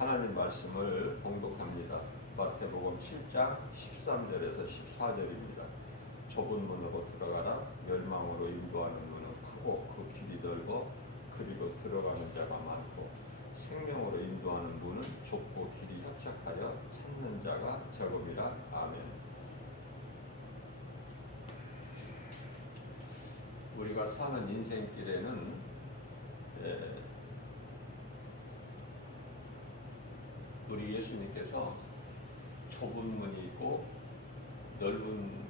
하나님 말씀을 봉독합니다. 마태복음 7장 13절에서 14절입니다. 좁은 문으로 들어가라. 멸망으로 인도하는 문은 크고 그 길이 넓어 그리고 들어가는 자가 많고 생명으로 인도하는 문은 좁고 길이 협착하여 찾는 자가 적음이라. 아멘. 우리가 사는 인생길에는 우리 예수님께서 좁은 문이 있고 넓은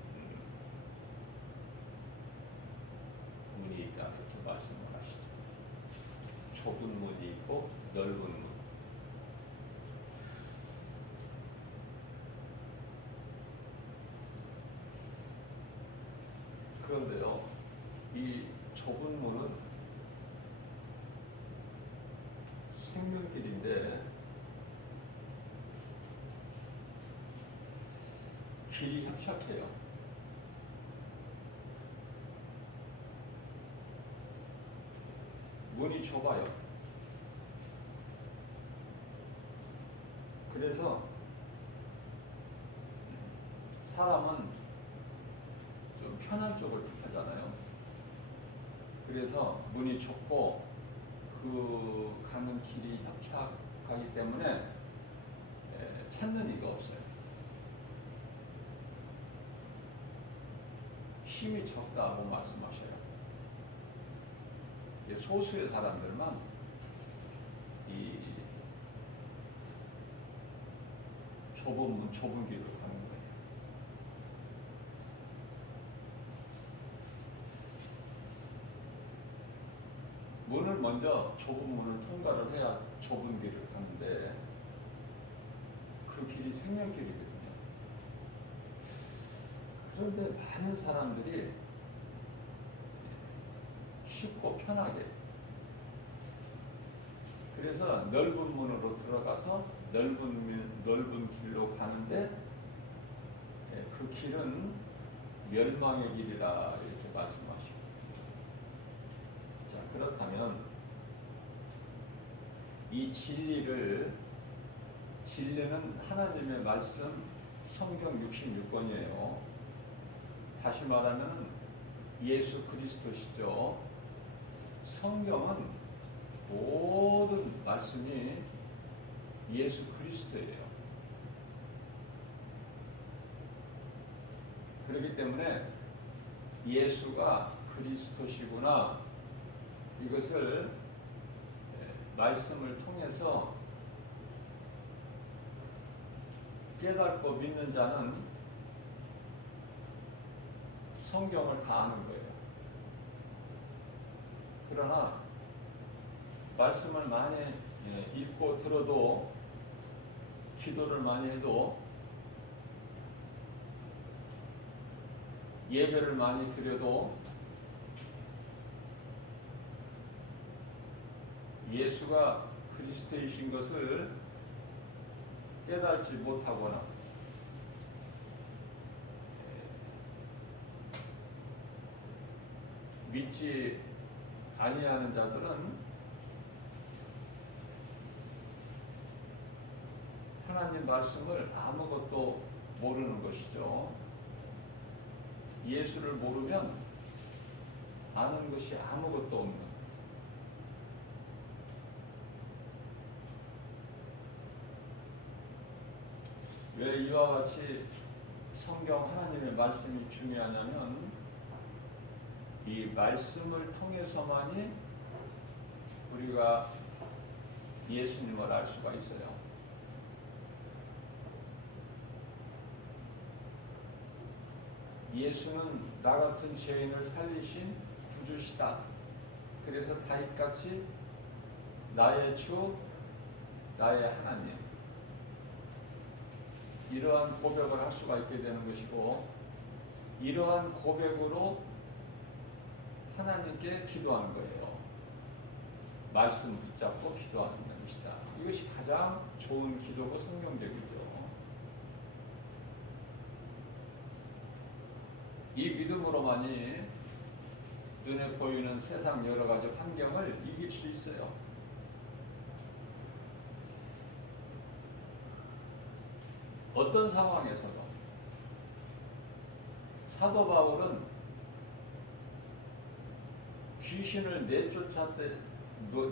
문이 있다 이렇게 말씀을 하시죠. 좁은 문이 있고 넓은 문. 그런데요, 이 좁은 문은 생명길인데 길이 협착해요. 문이 좁아요. 그래서 사람은 좀 편한 쪽을 택하잖아요. 그래서 문이 좁고 그 가는 길이 협착하기 때문에 찾는 이가 없어요. 힘이 적다고 말씀하셔요. 소수의 사람들만 이 좁은 길을 가는 거예요. 문을 먼저 좁은 문을 통과를 해야 좁은 길을 가는데 그 길이 생명길이거든요. 그런데 많은 사람들이 쉽고 편하게, 그래서 넓은 문으로 들어가서 넓은 길로 가는데 그 길은 멸망의 길이라 이렇게 말씀하시고. 자, 그렇다면 이 진리는 하나님의 말씀 성경 66권이에요. 다시 말하면 예수 그리스도시죠. 성경은 모든 말씀이 예수 그리스도예요. 그렇기 때문에 예수가 그리스도시구나, 이것을 말씀을 통해서 깨닫고 믿는 자는 성경을 다 아는 거예요. 그러나 말씀을 많이 읽고 들어도, 기도를 많이 해도, 예배를 많이 드려도 예수가 그리스도이신 것을 깨달지 못하거나 믿지 아니하는 자들은 하나님 말씀을 아무것도 모르는 것이죠. 예수를 모르면 아는 것이 아무것도 없는. 왜 이와 같이 성경 하나님의 말씀이 중요하냐면, 이 말씀을 통해서만이 우리가 예수님을 알 수가 있어요. 예수는 나 같은 죄인을 살리신 구주시다. 그래서 다윗같이 나의 주, 나의 하나님, 이러한 고백을 할 수가 있게 되는 것이고, 이러한 고백으로 하나님께 기도하는 거예요. 말씀 붙잡고 기도하는 것이다. 이것이 가장 좋은 기도고 성경적이죠. 이 믿음으로만이 눈에 보이는 세상 여러 가지 환경을 이길 수 있어요. 어떤 상황에서도 사도 바울은 귀신을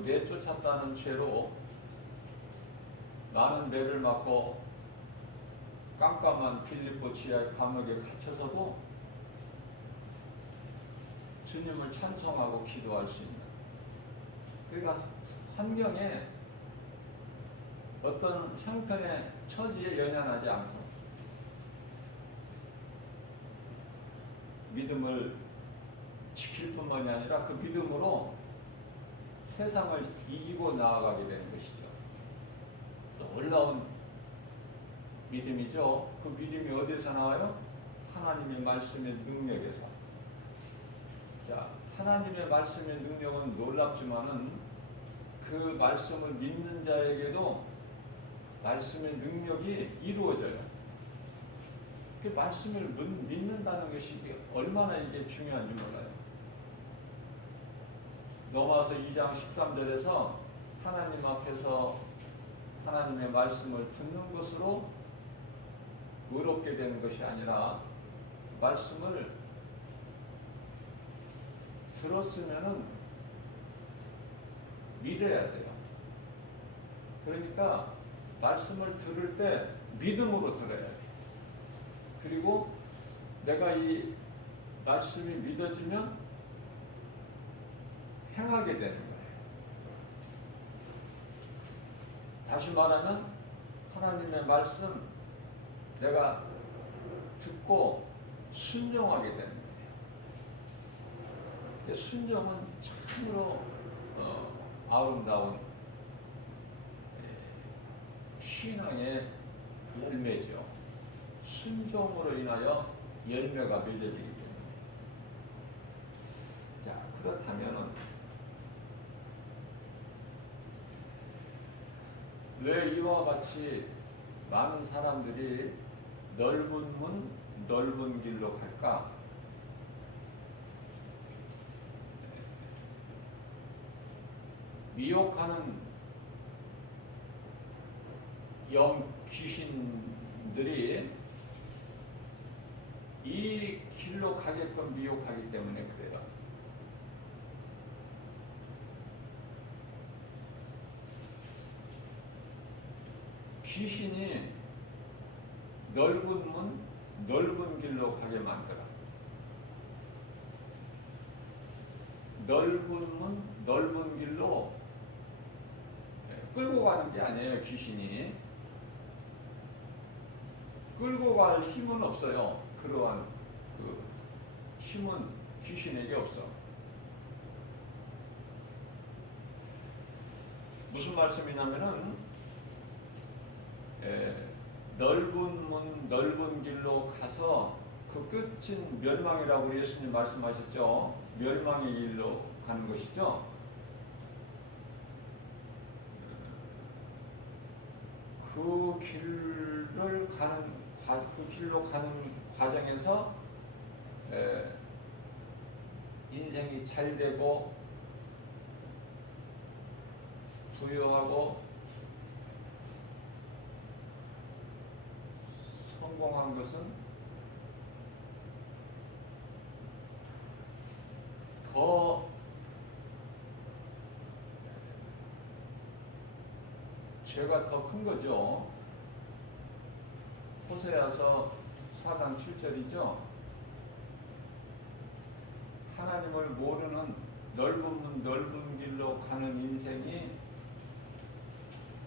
내쫓았다는 죄로 많은 매를 맞고 깜깜한 빌립보 지하의 감옥에 갇혀서도 주님을 찬송하고 기도할 수 있는, 그러니까 환경에 어떤 형편의 처지에 연연하지 않고 믿음을 지킬 뿐만이 아니라 그 믿음으로 세상을 이기고 나아가게 되는 것이죠. 놀라운 믿음이죠. 그 믿음이 어디서 나와요? 하나님의 말씀의 능력에서. 자, 하나님의 말씀의 능력은 놀랍지만은 그 말씀을 믿는 자에게도 말씀의 능력이 이루어져요. 그 말씀을 믿는다는 것이 얼마나 이게 중요한지 몰라요. 로마서 2장 13절에서 하나님 앞에서 하나님의 말씀을 듣는 것으로 의롭게 되는 것이 아니라 말씀을 들었으면은 믿어야 돼요. 그러니까 말씀을 들을 때 믿음으로 들어야 돼요. 그리고 내가 이 말씀이 믿어지면 행하게 되는 거예요. 다시 말하면 하나님의 말씀 내가 듣고 순종하게 되는 거예요. 순종은 참으로 아름다운 신앙의 열매죠. 순종으로 인하여 열매가 맺어지기 때문에. 자, 그렇다면은 왜 이와 같이 많은 사람들이 넓은 문, 넓은 길로 갈까? 미혹하는 영 귀신들이 이 길로 가게끔 미혹하기 때문에 그래요. 귀신이 넓은 문, 넓은 길로 가게 만들어. 넓은 문, 넓은 길로 끌고 가는 게 아니에요. 귀신이 끌고 갈 힘은 없어요. 그러한 그 힘은 귀신에게 없어. 무슨 말씀이냐면은 넓은 문, 넓은 길로 가서 그 끝은 멸망이라고 예수님 말씀하셨죠. 멸망의 길로 가는 것이죠. 그 길로 가는 과정에서 인생이 잘 되고 부유하고 성공한 것은 더 죄가 더 큰 거죠. 호세아서 4장 7절이죠. 하나님을 모르는 넓은 문, 넓은 길로 가는 인생이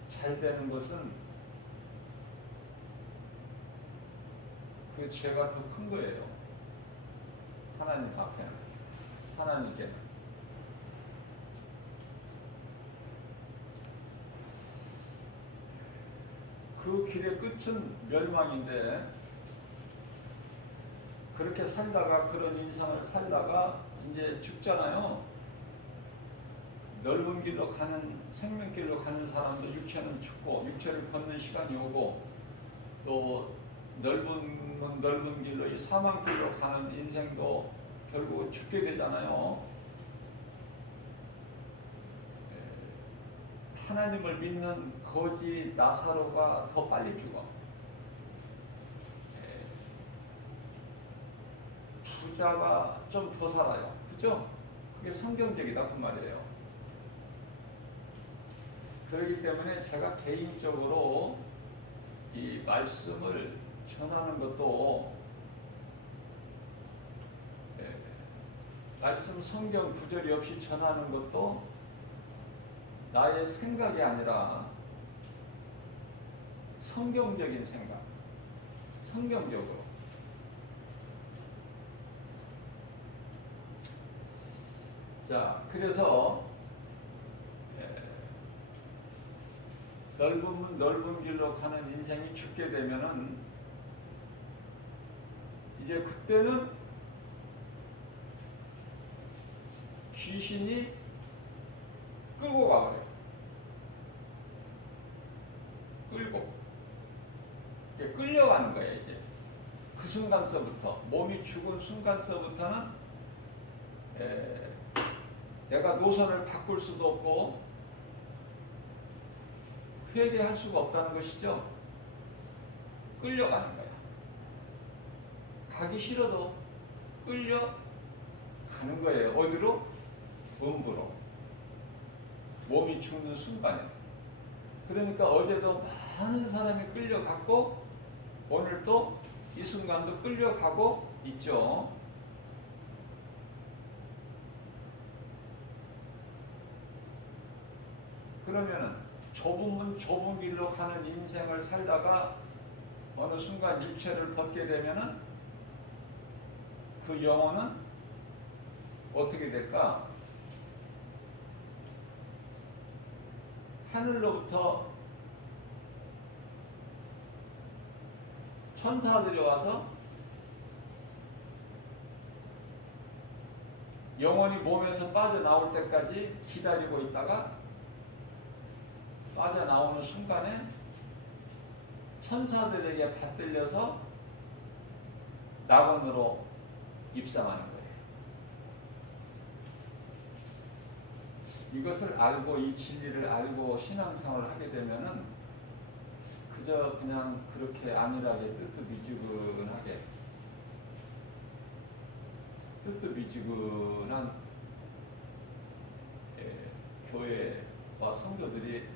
잘 되는 것은 그 죄가 더 큰 거예요. 하나님 앞에는, 하나님께는. 그 길의 끝은 멸망인데 그렇게 살다가 그런 인생을 살다가 이제 죽잖아요. 넓은 길로 가는 생명길로 가는 사람도 육체는 죽고 육체를 걷는 시간이 오고 또 넓은 길로 이 사망길로 가는 인생도 결국 죽게 되잖아요. 하나님을 믿는 거지 나사로가 더 빨리 죽어. 부자가 좀 더 살아요. 그죠? 그게 성경적이다 그 말이에요. 그렇기 때문에 제가 개인적으로 이 말씀을 전하는 것도 말씀 성경 구절이 없이 전하는 것도 나의 생각이 아니라 성경적인 생각, 성경적으로. 자, 그래서 넓은 문 넓은 길로 가는 인생이 죽게 되면은 이제 그때는 귀신이 끌고 가버려요. 끌려가는 거예요. 이제 그 순간서부터, 몸이 죽은 순간서부터는 내가 노선을 바꿀 수도 없고 회개할 수가 없다는 것이죠. 끌려가는 거야. 가기 싫어도 끌려가는 거예요. 어디로? 음부로. 몸이 죽는 순간에. 그러니까 어제도 많은 사람이 끌려갔고 오늘 또 이 순간도 끌려가고 있죠. 그러면은 좁은 문 좁은 길로 가는 인생을 살다가 어느 순간 육체를 벗게 되면은 그 영혼은 어떻게 될까? 하늘로부터 천사들이 와서 영혼이 몸에서 빠져나올 때까지 기다리고 있다가 빠져나오는 순간에 천사들에게 받들려서 낙원으로 입상하는 거예요. 이것을 알고 이 진리를 알고 신앙생활을 하게 되면은 그저 그냥 그렇게 안일하게 뜨뜻미지근한 교회와 성도들이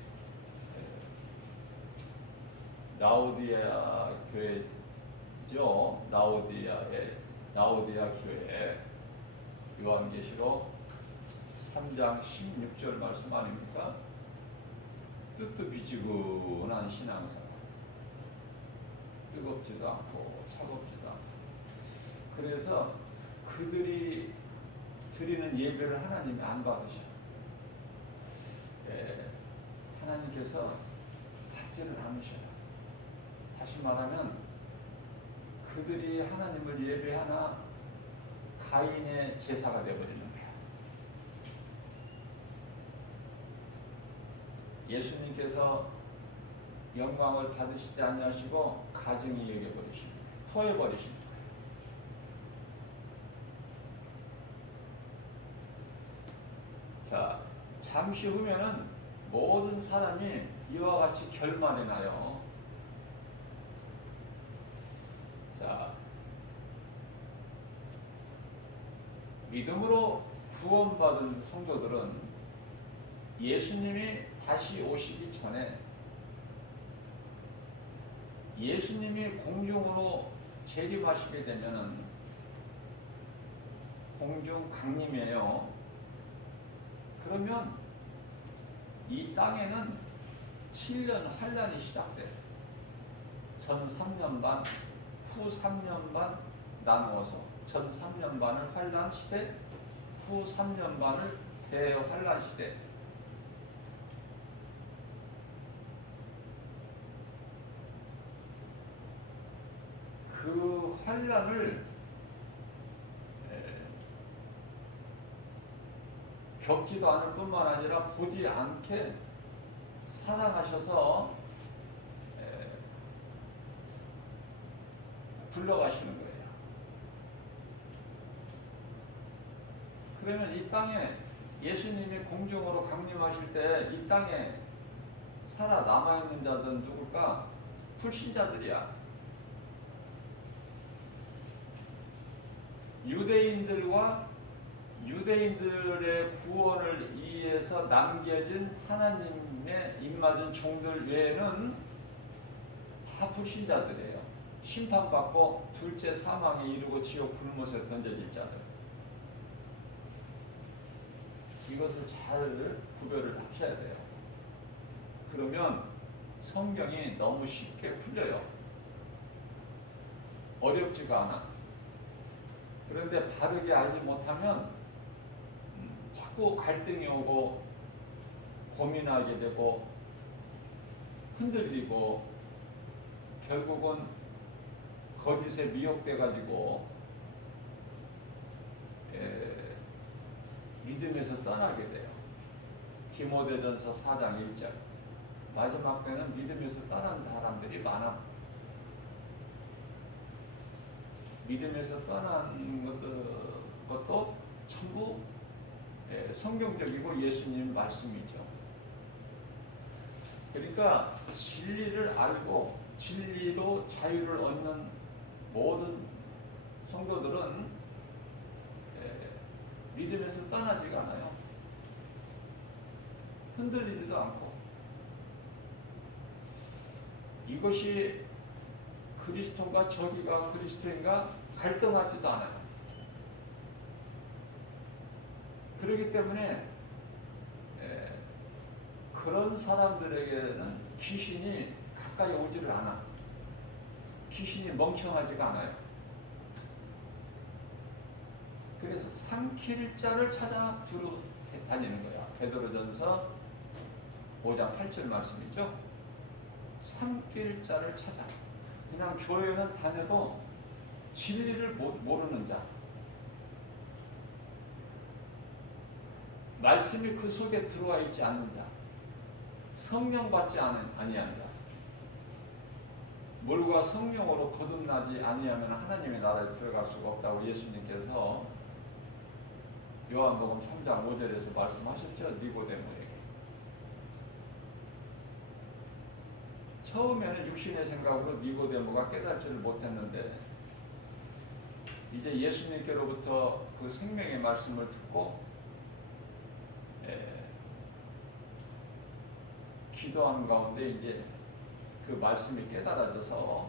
라오디아 교회죠. 라오디아 교회 요한계시록 3장 16절 말씀 아닙니까? 뜨뜻미지근한 신앙생활. 뜨겁지도 않고 차갑지도 않고. 그래서 그들이 드리는 예배를 하나님이 안 받으셔요. 하나님께서 받지를 않으셔요. 다시 말하면 그들이 하나님을 예배하나 가인의 제사가 되어버리는 거예요. 예수님께서 영광을 받으시지 않으시고 가증히 여겨버리십니다. 토해버리십니다. 자, 잠시 후면은 모든 사람이 이와 같이 결말이 나요. 자, 믿음으로 구원받은 성도들은 예수님이 다시 오시기 전에 예수님이 공중으로 재림하시게 되면은 공중 강림이에요. 그러면 이 땅에는 7년 환란이 시작돼요. 전 3년 반, 후 3년 반 나누어서 전 3년 반을 환란 시대, 후 3년 반을 대환란 시대. 그 환란을 겪지도 않을 뿐만 아니라 보지 않게 사랑하셔서 불러가시는 거예요. 그러면 이 땅에 예수님이 공중으로 강림하실 때 이 땅에 살아남아있는 자들은 누굴까? 불신자들이야. 유대인들과 유대인들의 구원을 위해서 남겨진 하나님의 입맞은 종들 외에는 다 불신자들이에요. 심판받고 둘째 사망에 이르고 지옥 불못에 던져질 자들. 이것을 잘 구별을 하셔야 돼요. 그러면 성경이 너무 쉽게 풀려요. 어렵지가 않아. 그런데 바르게 알지 못하면 자꾸 갈등이 오고 고민하게 되고 흔들리고 결국은 거짓에 미혹돼 가지고 믿음에서 떠나게 돼요. 디모데전서 4장 1절. 마지막 때는 믿음에서 떠난 사람들이 많아. 믿음에서 떠난 것도 전부 성경적이고 예수님 말씀이죠. 그러니까 진리를 알고 진리로 자유를 얻는 모든 성도들은 믿음에서 떠나지가 않아요. 흔들리지도 않고. 이것이 그리스도가 저기가 그리스도인가 갈등하지도 않아요. 그렇기 때문에 그런 사람들에게는 귀신이 가까이 오지를 않아. 귀신이 멍청하지가 않아요. 그래서 삼킬 자를 찾아 두루 다니는 거야. 베드로전서 5장 8절 말씀이죠. 삼킬 자를 찾아. 그냥 교회는 다녀도 진리를 모르는 자. 말씀이 그 속에 들어와 있지 않는 자. 성령 받지 아니한 자. 물과 성령으로 거듭나지 아니하면 하나님의 나라에 들어갈 수가 없다고 예수님께서 요한복음 3장 5절에서 말씀하셨죠. 니고데모에게. 처음에는 육신의 생각으로 니고데모가 깨닫지를 못했는데 이제 예수님께로부터 그 생명의 말씀을 듣고 기도하는 가운데 이제 그 말씀이 깨달아져서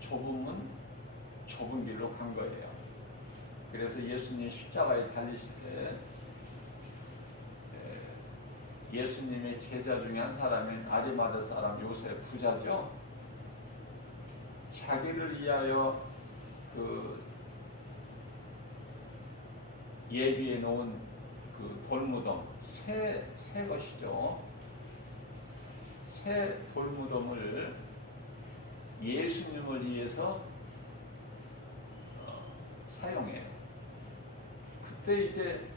좁은 길로 간 거예요. 그래서 예수님 십자가에 달리실 때 예수님의 제자 중에 한 사람인 아리마대 사람 요셉 부자죠. 자기를 위하여 그 예비해 놓은 그 돌무덤 새 것이죠. 새 돌무덤을 예수님을 위해서 사용해요. 그때 이제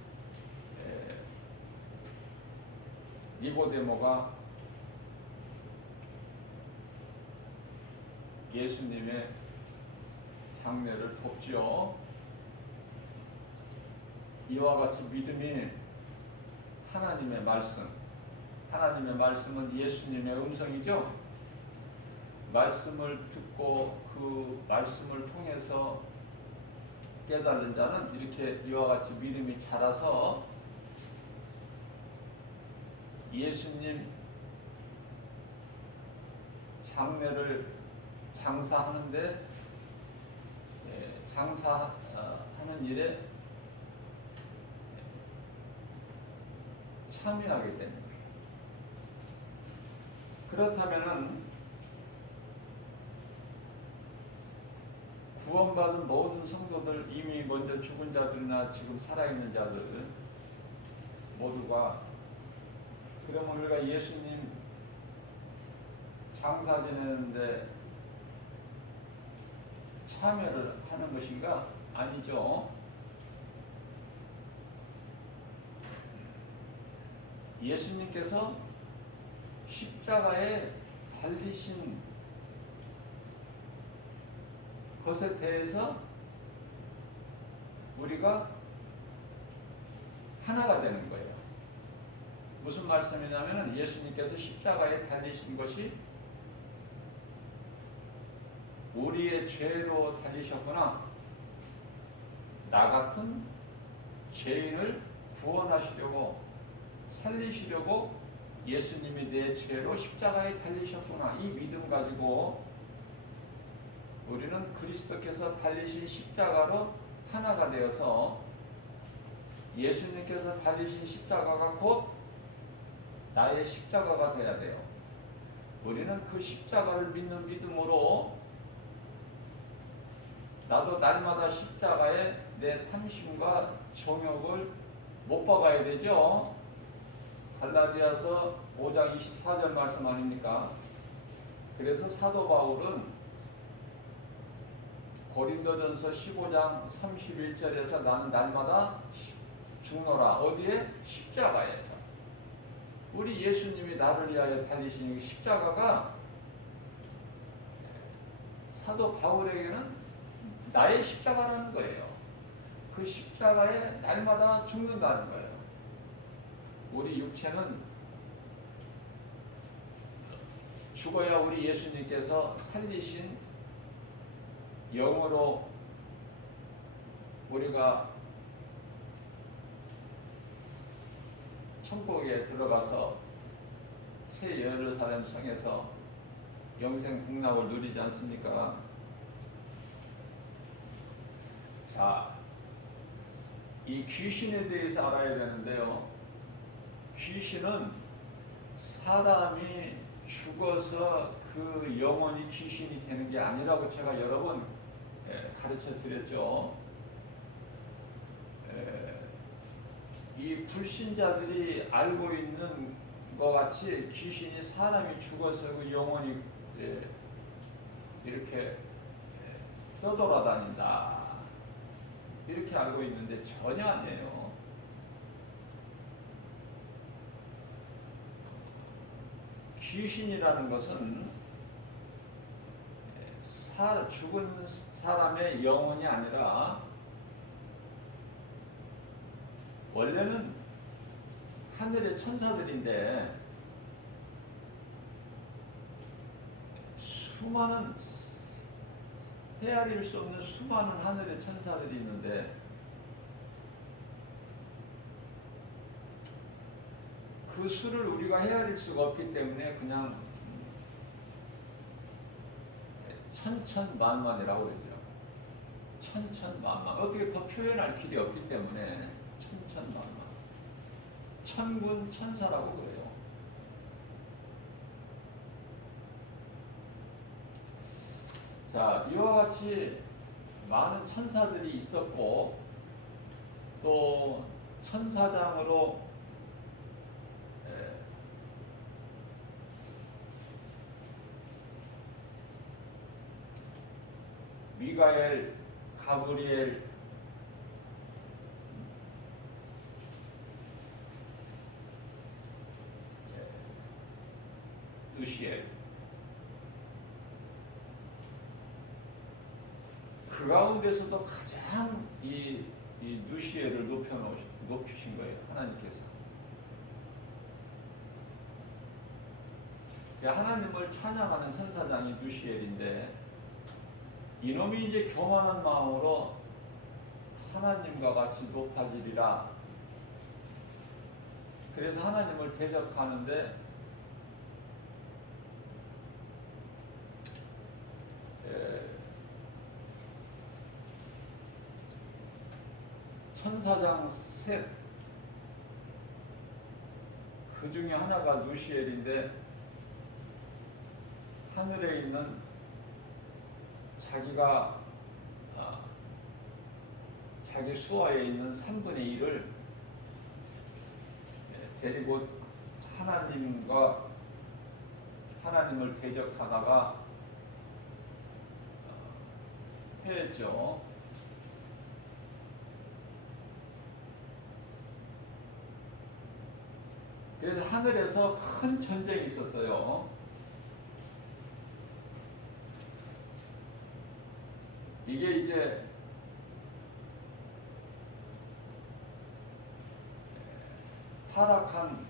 니고데모가 예수님의 장례를 돕지요. 이와 같이 믿음이 하나님의 말씀은 예수님의 음성이죠. 말씀을 듣고 그 말씀을 통해서 깨달은 자는 이렇게 이와 같이 믿음이 자라서 예수님 장례를 장사하는데 장사하는 일에 참여하게 되는 거예요. 그렇다면은 구원받은 모든 성도들, 이미 먼저 죽은 자들이나 지금 살아있는 자들 모두가 그러면 우리가 예수님 장사 지내는데 참여를 하는 것인가? 아니죠. 예수님께서 십자가에 달리신 것에 대해서 우리가 하나가 되는 거예요. 무슨 말씀이냐면 예수님께서 십자가에 달리신 것이 우리의 죄로 달리셨구나. 나 같은 죄인을 구원하시려고 살리시려고 예수님이 내 죄로 십자가에 달리셨구나. 이 믿음 가지고 우리는 그리스도께서 달리신 십자가로 하나가 되어서 예수님께서 달리신 십자가가 곧 나의 십자가가 되어야 돼요. 우리는 그 십자가를 믿는 믿음으로 나도 날마다 십자가에 내 탐심과 정욕을 못 박아야 되죠. 갈라디아서 5장 24절 말씀 아닙니까? 그래서 사도 바울은 고린도전서 15장 31절에서 나는 날마다 죽노라. 어디에? 십자가에서. 우리 예수님이 나를 위하여 달리신 십자가가 사도 바울에게는 나의 십자가라는 거예요. 그 십자가에 날마다 죽는다는 거예요. 우리 육체는 죽어야 우리 예수님께서 살리신 영으로 우리가 천국에 들어가서 새 예루살렘 성에서 영생 복락을 누리지 않습니까? 자, 이 귀신에 대해서 알아야 되는데요. 귀신은 사람이 죽어서 그 영혼이 귀신이 되는 게 아니라고 제가 여러 번 가르쳐 드렸죠. 이 불신자들이 알고 있는 것 같이 귀신이 사람이 죽어서 그 영혼이 이렇게 떠돌아다닌다 이렇게 알고 있는데 전혀 아니에요. 귀신이라는 것은 죽은 사람의 영혼이 아니라 원래는 하늘의 천사들인데 수많은 헤아릴 수 없는 수많은 하늘의 천사들이 있는데 그 수를 우리가 헤아릴 수가 없기 때문에 그냥 천천만만이라고 그러죠. 천천만만. 어떻게 더 표현할 길이 없기 때문에 천천만만. 천군 천사라고 그래요. 자, 이와 같이 많은 천사들이 있었고 또 천사장으로 미가엘, 가브리엘, 누시엘, 그 가운데서도 가장 이 누시엘을 높이신 거예요. 하나님께서. 하나님을 찬양하는 천사장이 누시엘인데 이놈이 이제 교만한 마음으로 하나님과 같이 높아지리라. 그래서 하나님을 대적하는데 천사장 셋, 그 중에 하나가 누시엘인데 하늘에 있는 자기가 자기 수하에 있는 3분의 1을 데리고 하나님을 대적하다가 패했죠. 그래서 하늘에서 큰 전쟁이 있었어요. 이게 이제 타락한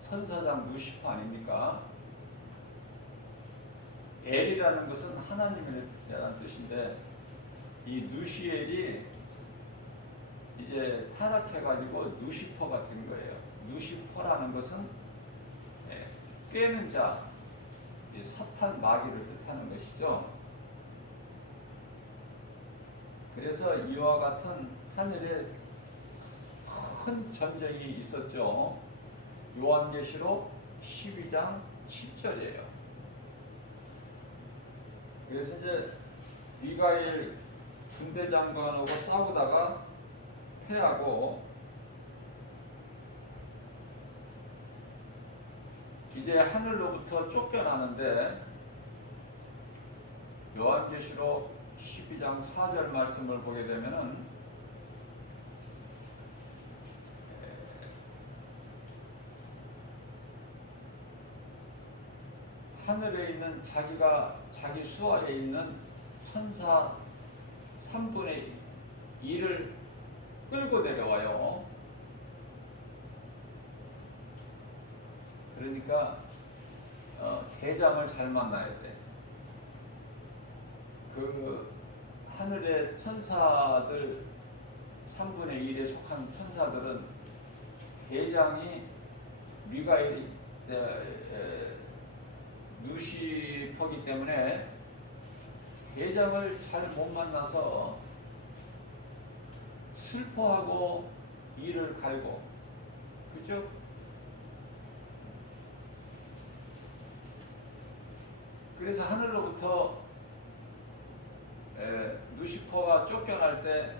천사장 루시퍼 아닙니까? 엘이라는 것은 하나님에 대한 뜻인데 이 누시엘이 이제 타락해가지고 누시퍼가 된 거예요. 누시퍼라는 것은 꿰는 자, 이 사탄 마귀를 뜻하는 것이죠. 그래서 이와 같은 하늘에 큰 전쟁이 있었죠. 요한계시록 12장 10절이에요. 그래서 이제 미가엘 군대 장관하고 싸우다가 패하고 이제 하늘로부터 쫓겨나는데 요한계시록 12장 4절 말씀을 보게 되면은 하늘에 있는 자기 수하에 있는 천사 3분의 1을 끌고 내려와요. 그러니까 대장을 잘 만나야 돼. 그 하늘의 천사들 3분의 1에 속한 천사들은 대장이 미가엘이 누시퍼기 때문에 대장을 잘 못 만나서 슬퍼하고 이를 갈고, 그죠? 그래서 하늘로부터 누시퍼가 쫓겨날 때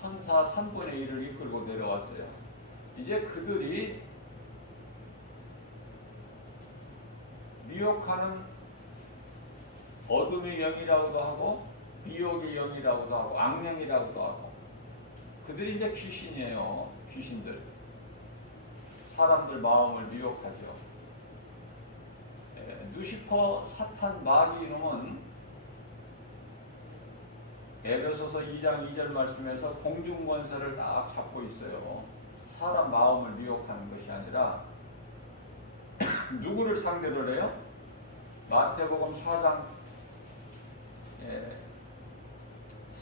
천사 3분의 1을 이끌고 내려왔어요. 이제 그들이 미혹하는 어둠의 영이라고도 하고 미혹의 영이라고도 하고 악령이라고도 하고, 그들이 이제 귀신이에요. 귀신들. 사람들 마음을 미혹하죠. 누시퍼 사탄 마귀 이름은 에베소서 2장 2절 말씀에서 공중 권세를 딱 잡고 있어요. 사람 마음을 미혹하는 것이 아니라 누구를 상대로 해요? 마태복음 4장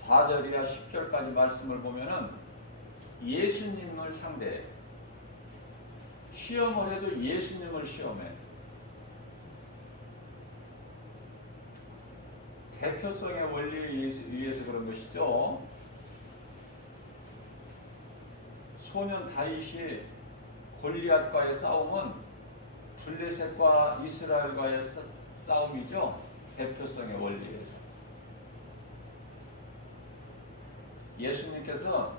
4절이나 10절까지 말씀을 보면은 예수님을 상대해요. 시험을 해도 예수님을 시험해. 대표성의 원리에 의해서 그런 것이죠. 소년 다윗이 골리앗과의 싸움은 블레셋과 이스라엘과의 싸움이죠. 대표성의 원리에서. 예수님께서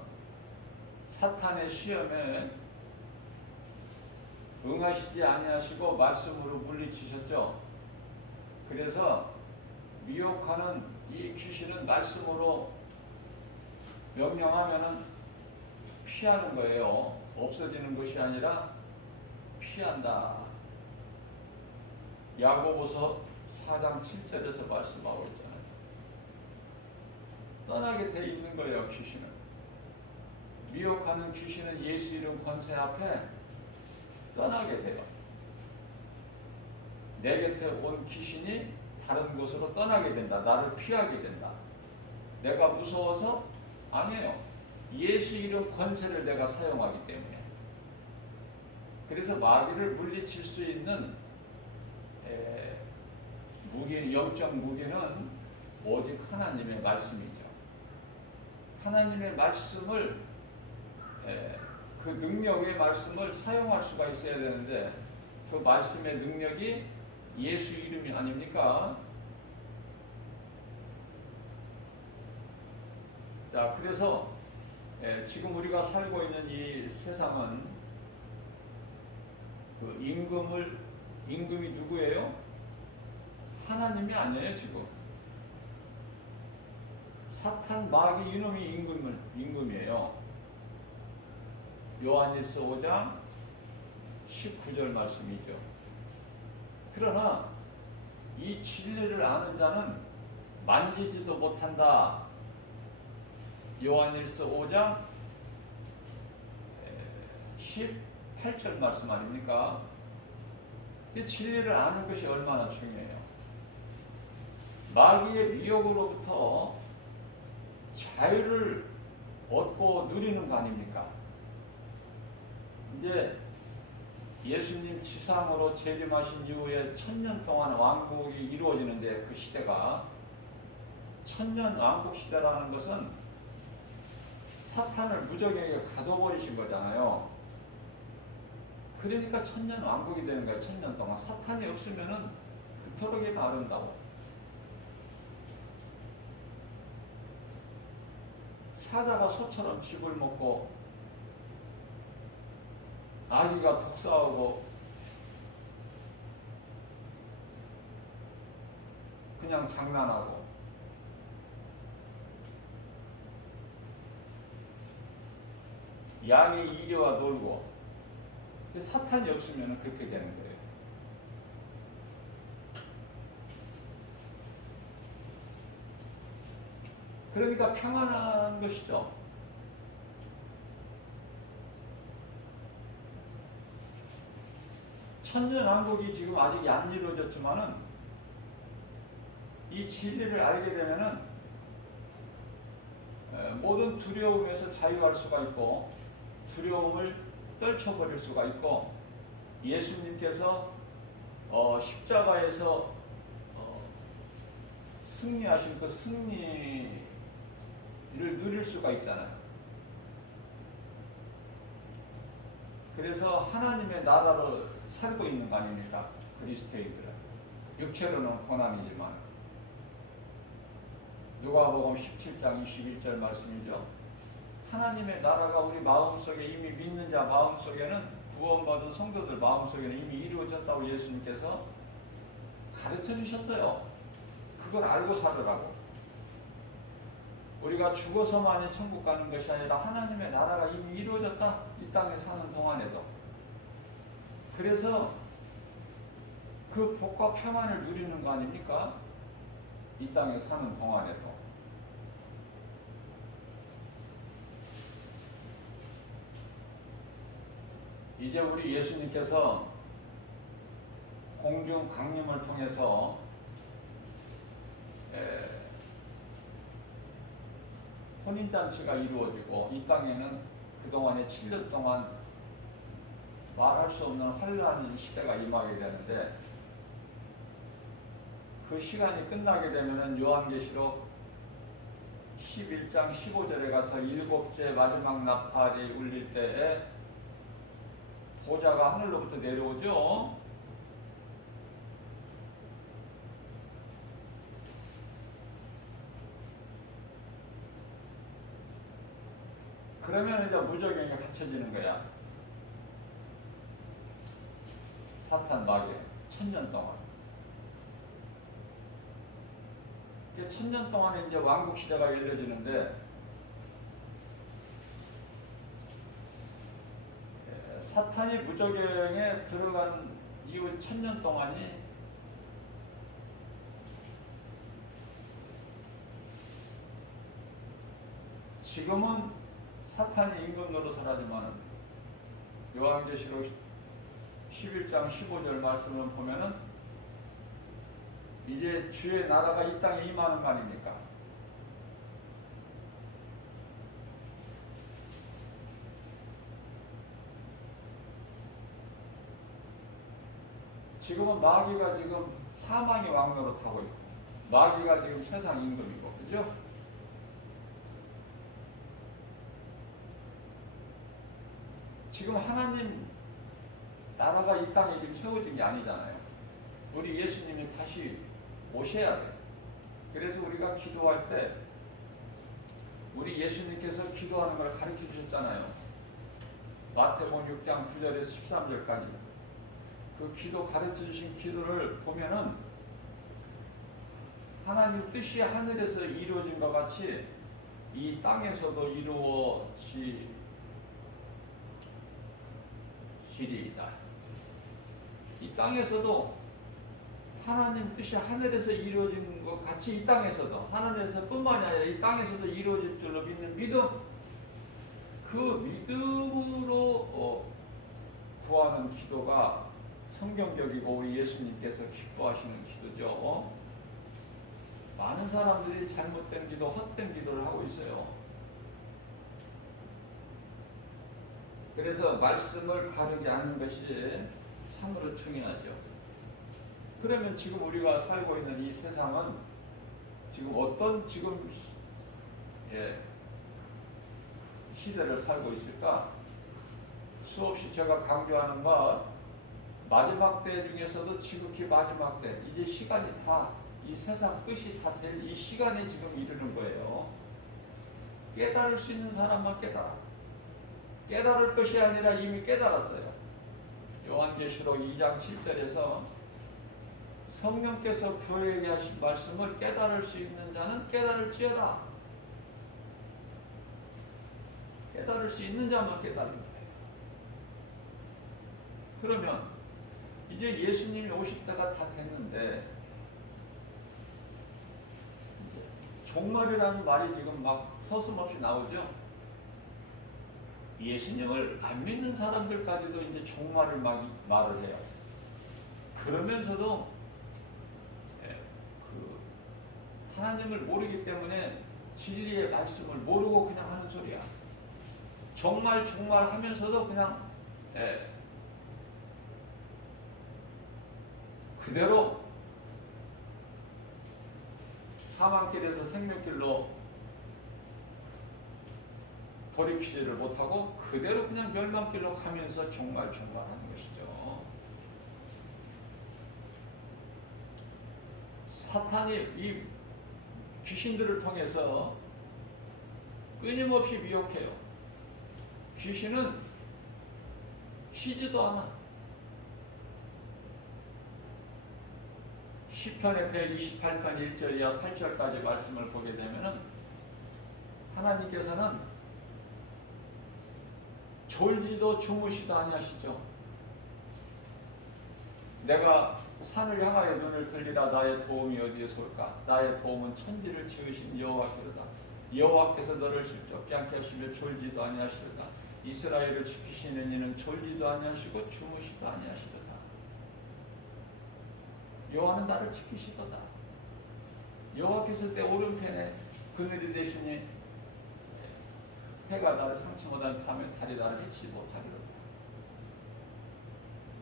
사탄의 시험에 응하시지 아니하시고 말씀으로 물리치셨죠. 그래서 미혹하는 이 귀신은 말씀으로 명령하면은 피하는 거예요. 없어지는 것이 아니라 피한다. 야고보서 4장 7절에서 말씀하고 있잖아요. 떠나게 돼 있는 거예요, 귀신은. 미혹하는 귀신은 예수 이름 권세 앞에 떠나게 돼요. 내 곁에 온 귀신이 다른 곳으로 떠나게 된다. 나를 피하게 된다. 내가 무서워서? 아니에요. 예수 이름 권세를 내가 사용하기 때문에. 그래서 마귀를 물리칠 수 있는 무기, 영적 무기는 오직 하나님의 말씀이죠. 하나님의 말씀을, 그 능력의 말씀을 사용할 수가 있어야 되는데, 그 말씀의 능력이 예수 이름이 아닙니까? 자, 그래서 지금 우리가 살고 있는 이 세상은 그 임금이 누구예요? 하나님이 아니에요, 지금. 사탄 마귀 이놈이 임금이에요. 요한일서 5장 19절 말씀이죠. 그러나 이 진리를 아는 자는 만지지도 못한다. 요한일서 5장 18절 말씀 아닙니까? 이 진리를 아는 것이 얼마나 중요해요. 마귀의 미혹으로부터 자유를 얻고 누리는 거 아닙니까? 이제 예수님 지상으로 재림하신 이후에 1000년 동안 왕국이 이루어지는데 그 시대가 1000년 왕국 시대라는 것은 사탄을 무적에게 가둬버리신 거잖아요. 그러니까 1000년 왕국이 되는 거예요. 1000년 동안 사탄이 없으면은 그토록이 아름다워. 사자가 소처럼 쥐를 먹고 아기가 독사하고 그냥 장난하고 양이 이리와 놀고 사탄이 없으면 그렇게 되는 거예요. 그러니까 평안한 것이죠. 천년왕국이 지금 아직 안 이루어졌지만은 이 진리를 알게 되면은 모든 두려움에서 자유할 수가 있고 두려움을 떨쳐버릴 수가 있고 예수님께서 십자가에서 승리하신 그 승리를 누릴 수가 있잖아요. 그래서 하나님의 나라로 살고 있는 거 아닙니까? 그리스도인들은. 육체로는 고난이지만. 누가복음 17장 21절 말씀이죠. 하나님의 나라가 우리 마음속에 이미 믿는 자 마음속에는 구원받은 성도들 마음속에는 이미 이루어졌다고 예수님께서 가르쳐 주셨어요. 그걸 알고 살으라고. 우리가 죽어서만이 천국 가는 것이 아니라 하나님의 나라가 이미 이루어졌다. 이 땅에 사는 동안에도. 그래서 그 복과 평안을 누리는 거 아닙니까? 이 땅에 사는 동안에도. 이제 우리 예수님께서 공중 강림을 통해서 혼인잔치가 이루어지고 이 땅에는 그동안에 7년 동안 말할 수 없는 혼란한 시대가 임하게 되는데 그 시간이 끝나게 되면은 요한계시록 11장 15절에 가서 7째 마지막 나팔이 울릴 때에 보좌가 하늘로부터 내려오죠. 그러면 이제 무적행에 갇혀지는 거야. 사탄 마귀 1000년 동안. 1000년 동안에 이제 왕국 시대가 열려지는데 사탄이 무적행에 들어간 이후 1000년 동안이 지금은 사탄이 임금 노릇을 하지만 요한계시록 11장 15절 말씀을 보면은 이제 주의 나라가 이 땅에 임하는 거 아닙니까? 지금은 마귀가 지금 사망의 왕노릇 하고 있고 마귀가 지금 세상 임금이고 그죠? 지금 하나님 나라가 이 땅에 지금 세워진 게 아니잖아요. 우리 예수님이 다시 오셔야 돼. 그래서 우리가 기도할 때 우리 예수님께서 기도하는 걸 가르쳐 주셨잖아요. 마태복음 6장 9절에서 13절까지 그 기도 가르쳐 주신 기도를 보면은 하나님 뜻이 하늘에서 이루어진 것 같이 이 땅에서도 이루어지리이다. 이 땅에서도 하나님 뜻이 하늘에서 이루어진 것 같이 이 땅에서도 하늘에서 뿐만이 아니라 이 땅에서도 이루어질 줄로 믿는 믿음, 그 믿음으로 구하는 기도가 성경적이고 우리 예수님께서 기뻐하시는 기도죠. 많은 사람들이 잘못된 기도, 헛된 기도를 하고 있어요. 그래서 말씀을 바르게 하는 것이 참으로 중요하죠. 그러면 지금 우리가 살고 있는 이 세상은 지금 어떤 시대를 살고 있을까? 수없이 제가 강조하는 것, 마지막 때 중에서도 지극히 마지막 때, 이제 시간이 다, 이 세상 끝이 다 될 이 시간에 지금 이르는 거예요. 깨달을 수 있는 사람만 깨달아. 깨달을 것이 아니라 이미 깨달았어요. 요한계시록 2장 7절에서 성령께서 교회에게 하신 말씀을 깨달을 수 있는 자는 깨달을지어다. 깨달을 수 있는 자만 깨달은 거예요. 그러면 이제 예수님이 오실 때가 다 됐는데 종말이라는 말이 지금 막 서슴없이 나오죠. 예수님을 안 믿는 사람들까지도 이제 종말을 막 말을 해요. 그러면서도 하나님을 모르기 때문에 진리의 말씀을 모르고 그냥 하는 소리야. 정말 하면서도 그냥 그대로 사망길에서 생명길로 돌이키지를 못하고 그대로 그냥 멸망길로 가면서 정말 하는 것이죠. 사탄이 이 귀신들을 통해서 끊임없이 미혹해요. 귀신은 쉬지도 않아. 시편의 128편 1절 이하 8절까지 말씀을 보게 되면은 하나님께서는 졸지도 주무시도 아니하시죠. 내가 산을 향하여 눈을 들리라. 나의 도움이 어디에서 올까? 나의 도움은 천지를 지으신 여호와께로다. 여호와께서 너를 실족지 않게 하시며 졸지도 아니하시리다. 이스라엘을 지키시는 이는 졸지도 아니하시고 주무시도 아니하시리다. 여호와는 나를 지키시도다. 여호와께서 내 오른편에 그늘이 되시니 해가 나를 상치 못하는 밤에 달이 나를 해치지 못하리로다.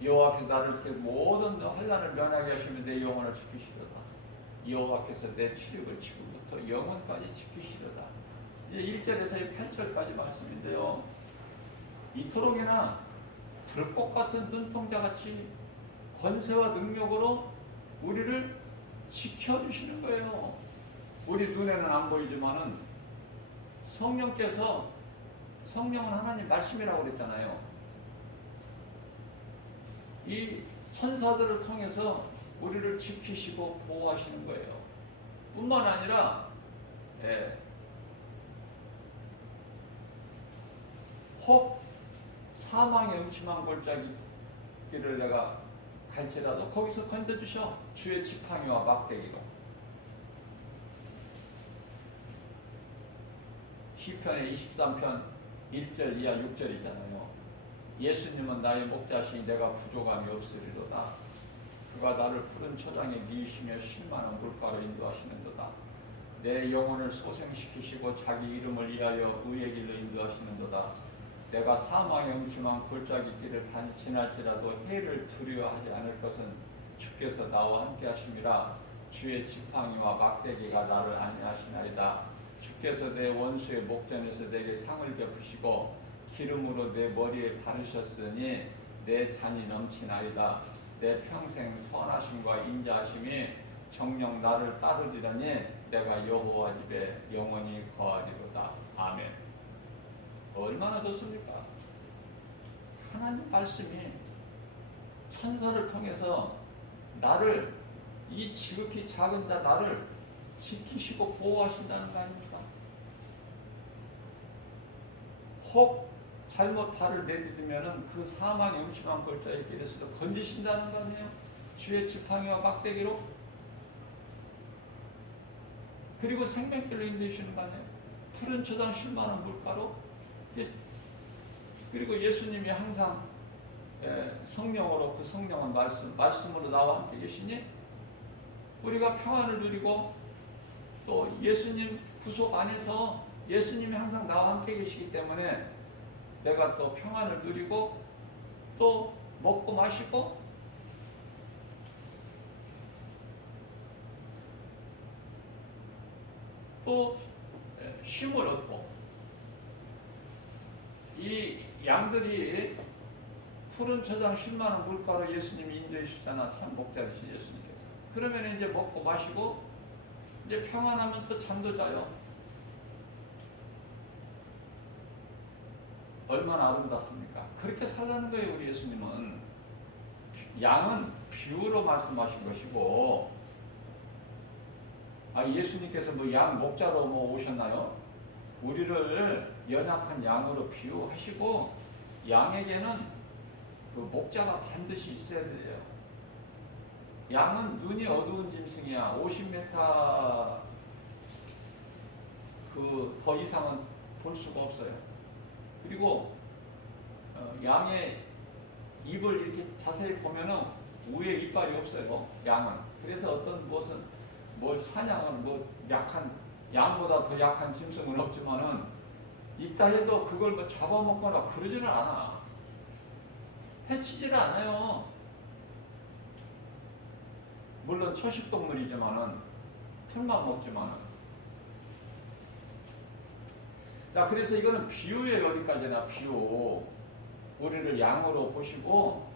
여호와께서 나를 모든 환난을 면하게 하시면 내 영혼을 지키시도다. 여호와께서 내 출입을 지금부터 영원까지 지키시도다. 이제 1절에서 8절까지 말씀인데요. 이토록이나 불꽃 같은 눈동자같이 권세와 능력으로 우리를 지켜주시는 거예요. 우리 눈에는 안 보이지만은 성령은 하나님 말씀이라고 그랬잖아요. 이 천사들을 통해서 우리를 지키시고 보호하시는 거예요. 뿐만 아니라 혹 사망의 음침한 골짜기를 내가 갈지라도 거기서 건져주셔. 주의 지팡이와 막대기로. 시편의 23편 1절 이하 6절이잖아요. 예수님은 나의 목자시니 내가 부족함이 없으리로다. 그가 나를 푸른 초장에 미시며 쉴만한 물가로 인도하시는도다. 내 영혼을 소생시키시고 자기 이름을 위하여 의의 길로 인도하시는도다. 내가 사망의 음침한 골짜기 길을 지날지라도 해를 두려워하지 않을 것은 주께서 나와 함께 하심이라. 주의 지팡이와 막대기가 나를 안위하시나이다. 주께서 내 원수의 목전에서 내게 상을 베푸시고 기름으로 내 머리에 바르셨으니 내 잔이 넘치나이다. 내 평생 선하심과 인자하심이 정녕 나를 따르리더니 내가 여호와 집에 영원히 거하리로다. 아멘. 얼마나 좋습니까? 하나님 말씀이 천사를 통해서 나를, 이 지극히 작은 자 나를 지키시고 보호하신다는 거 아닙니까? 혹 잘못 발을 내디디면은 그 사망의 음침한 골짜기 길에서도 건지신다는 거 아니에요? 주의 지팡이와 막대기로. 그리고 생명길로 인도해주시는 거 아니에요? 푸른 초장 쉴만한 물가로. 그리고 예수님이 항상 성령으로, 그 성령은 말씀으로 나와 함께 계시니 우리가 평안을 누리고 또 예수님 구속 안에서 예수님이 항상 나와 함께 계시기 때문에 내가 또 평안을 누리고 또 먹고 마시고 또 쉼을 얻고 이 양들이 푸른 초장 10만원 물가로 예수님이 인도해 주시잖아. 참 목자리신 예수님께서. 그러면 이제 먹고 마시고 이제 평안하면 또 잠도 자요. 얼마나 아름답습니까? 그렇게 살라는 거예요. 우리 예수님은. 양은 비유로 말씀하신 것이고, 예수님께서 뭐 양 목자로 뭐 오셨나요? 우리를 연약한 양으로 비유하시고, 양에게는 그 목자가 반드시 있어야 돼요. 양은 눈이 어두운 짐승이야. 50m 그 더 이상은 볼 수가 없어요. 그리고 양의 입을 이렇게 자세히 보면은 위에 이빨이 없어요. 양은. 그래서 어떤 무엇은 뭘 사냥은 뭐 약한 양보다 더 약한 짐승은 없지만은 있다 해도 그걸 뭐 잡아먹거나 그러지는 않아. 해치지를 않아요. 물론 초식동물이지만은 풀만 먹지만은. 자, 그래서 이거는 비유예요. 어디까지나 비유. 우리를 양으로 보시고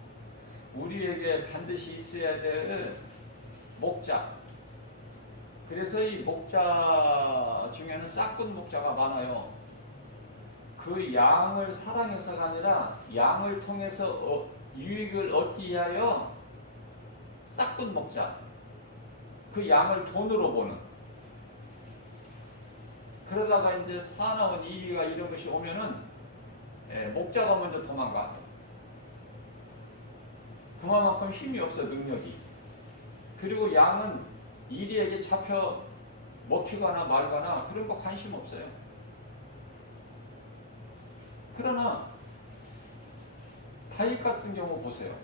우리에게 반드시 있어야 될 목자. 그래서 이 목자 중에는 싹군 목자가 많아요. 그 양을 사랑해서가 아니라 양을 통해서 유익을 얻기 위하여 싹군 목자. 그 양을 돈으로 보는. 그러다가 이제 사나운 이리가 이런 것이 오면은 목자가 먼저 도망가. 그만큼 힘이 없어, 능력이. 그리고 양은 이리에게 잡혀 먹히거나 말거나 그런 거 관심 없어요. 그러나 다윗 같은 경우 보세요.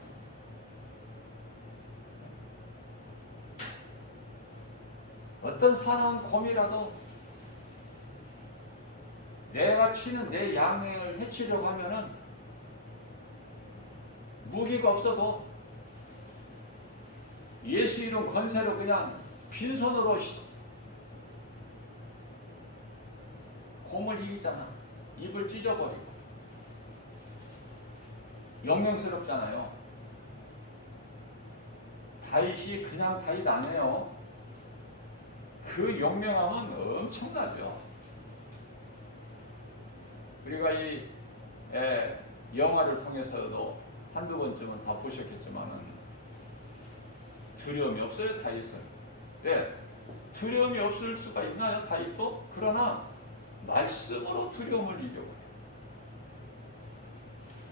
어떤 사나운 곰이라도 내가 치는 내 양을 해치려고 하면은 무기가 없어도 예수 이름 권세로 그냥 빈손으로 곰을 이기잖아. 입을 찢어버리고. 영명스럽잖아요. 다윗이 그냥 다윗 아니에요. 그 영명함은 엄청나죠. 우리가 이 영화를 통해서도 한두 번쯤은 다 보셨겠지만은 두려움이 없어요, 다윗은. 네, 두려움이 없을 수가 있나요, 다윗도? 그러나 말씀으로 두려움을 이겨요.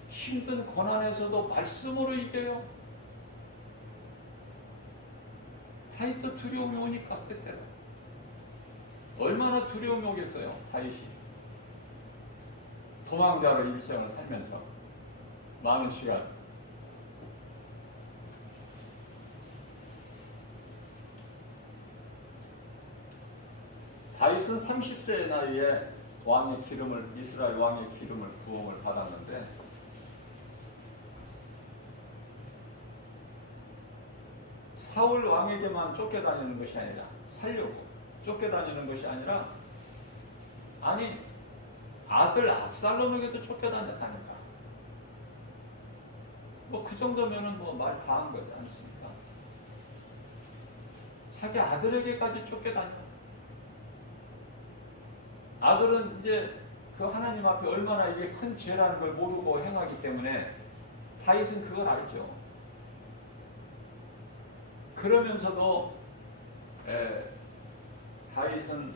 힘든 고난에서도 말씀으로 이겨요. 다윗도 두려움이 오니까 그때는 얼마나 두려움이 오겠어요, 다윗이. 도망자로 일생을 살면서 많은 시간. 다윗은 30세의 나이에 왕의 기름을, 이스라엘 왕의 기름을 부음을 받았는데 사울 왕에게만 쫓겨다니는 것이 아니라 살려고 쫓겨다니는 것이 아니라 아들 압살롬에게도 쫓겨다녔다니까. 뭐 그 정도면은 뭐 말 다 한 거지 않습니까? 자기 아들에게까지 쫓겨다녀. 아들은 이제 그 하나님 앞에 얼마나 이게 큰 죄라는 걸 모르고 행하기 때문에 다윗은 그걸 알죠. 그러면서도 다윗은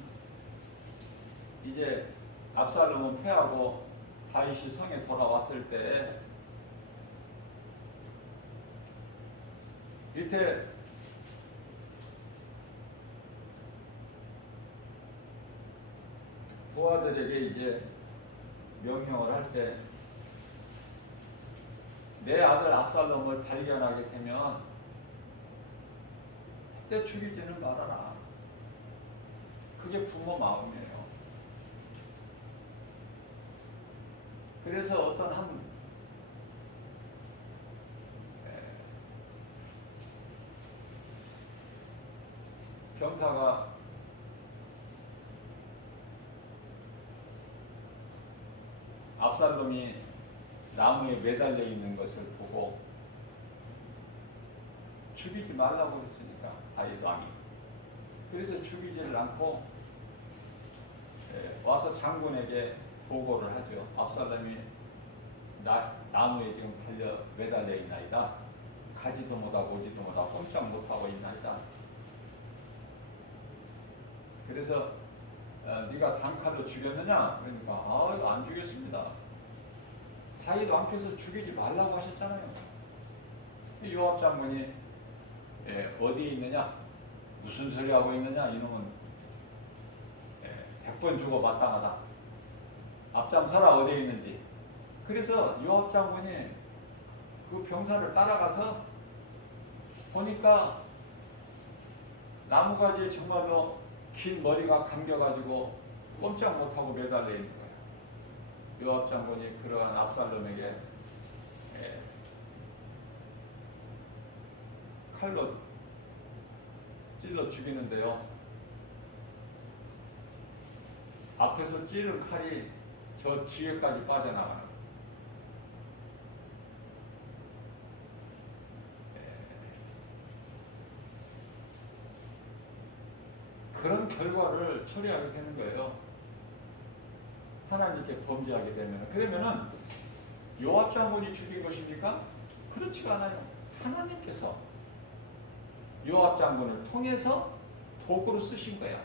이제 압살롬은 패하고 다윗이 성에 돌아왔을 때 밑에 부하들에게 이제 명령을 할 때 내 아들 압살롬을 발견하게 되면 그때 죽이지는 말아라. 그게 부모 마음이에요. 그래서 어떤 한 병사가 압살롬이 나무에 매달려 있는 것을 보고 죽이지 말라고 했으니까 다윗 왕이 그래서 죽이지를 않고 와서 장군에게 보고를 하죠. 압살롬이 나무에 지금 매달려 있나이다. 가지도 못하고 오지도 못하고 꼼짝 못하고 있나이다. 그래서 네가 단칼로 죽였느냐? 그러니까 이거 안 죽였습니다. 다윗 왕께서 죽이지 말라고 하셨잖아요. 요압 장군이 어디에 있느냐? 무슨 소리 하고 있느냐? 이놈은 100번 주고 마땅하다. 앞장서라 어디에 있는지. 그래서 요압 장군이 그 병사를 따라가서 보니까 나무가지에 정말로 긴 머리가 감겨가지고 꼼짝 못하고 매달려 있는 거예요. 요압 장군이 그러한 압살롬에게 칼로 찔러 죽이는데요. 앞에서 찌른 칼이 저 뒤에까지 빠져나가는 거예요. 그런 결과를 처리하게 되는 거예요. 하나님께 범죄하게 되면. 그러면은 요압 장군이 죽인 것입니까? 그렇지가 않아요. 하나님께서 요압 장군을 통해서 도구로 쓰신 거야.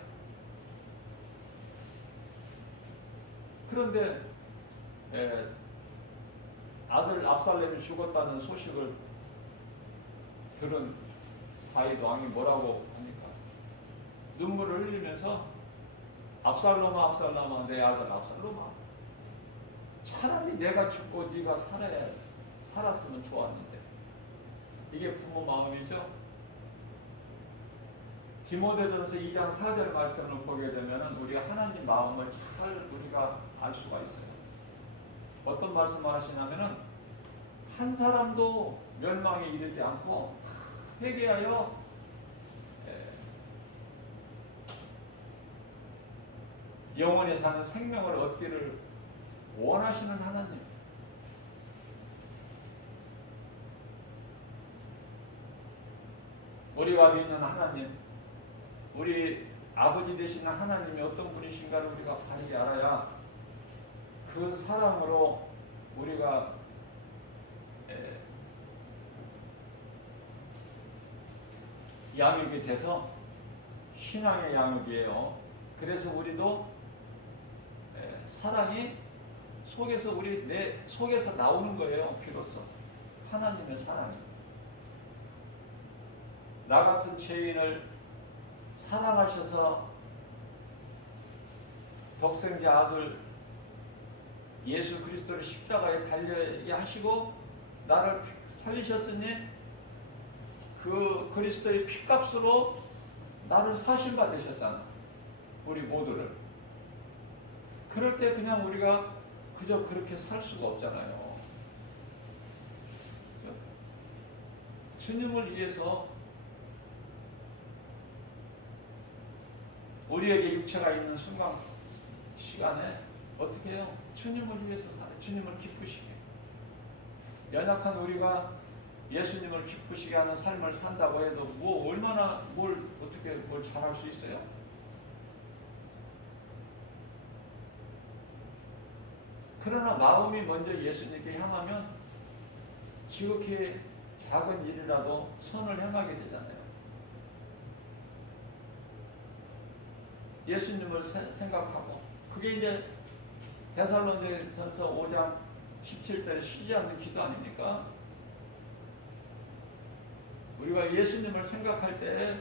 그런데 아들 압살롬이 죽었다는 소식을 들은 다윗 왕이 뭐라고 합니까? 눈물을 흘리면서 압살롬아 압살롬아 내 아들 압살롬아 차라리 내가 죽고 네가 살았으면 좋았는데. 이게 부모 마음이죠. 디모데전서 2장 4절 말씀을 보게 되면 우리가 하나님 마음을 잘 우리가 알 수가 있어요. 어떤 말씀을 하시냐면은 한 사람도 멸망에 이르지 않고 회개하여 영원히 사는 생명을 얻기를 원하시는 하나님. 우리가 믿는 하나님, 우리 아버지 되시는 하나님이 어떤 분이신가를 우리가 바르게 알아야 그 사랑으로 우리가 양육이 돼서 신앙의 양육이에요. 그래서 우리도 사랑이 속에서 내 속에서 나오는 거예요. 비로소 하나님의 사랑이. 나 같은 죄인을 사랑하셔서 독생자 아들 예수 그리스도를 십자가에 달려야 하시고 나를 살리셨으니 그 그리스도의 피값으로 나를 사신받으셨잖아. 우리 모두를. 그럴 때 그냥 우리가 그저 그렇게 살 수가 없잖아요. 주님을 위해서 우리에게 육체가 있는 순간 시간에 어떻게 해요? 주님을 위해서 살아요. 주님을 기쁘시게. 연약한 우리가 예수님을 기쁘시게 하는 삶을 산다고 해도 얼마나 뭘 잘할 수 있어요? 그러나 마음이 먼저 예수님께 향하면 지극히 작은 일이라도 선을 행하게 되잖아요. 예수님을 생각하고 그게 이제 데살로니가전서 5장 17절에 쉬지 않는 기도 아닙니까? 우리가 예수님을 생각할 때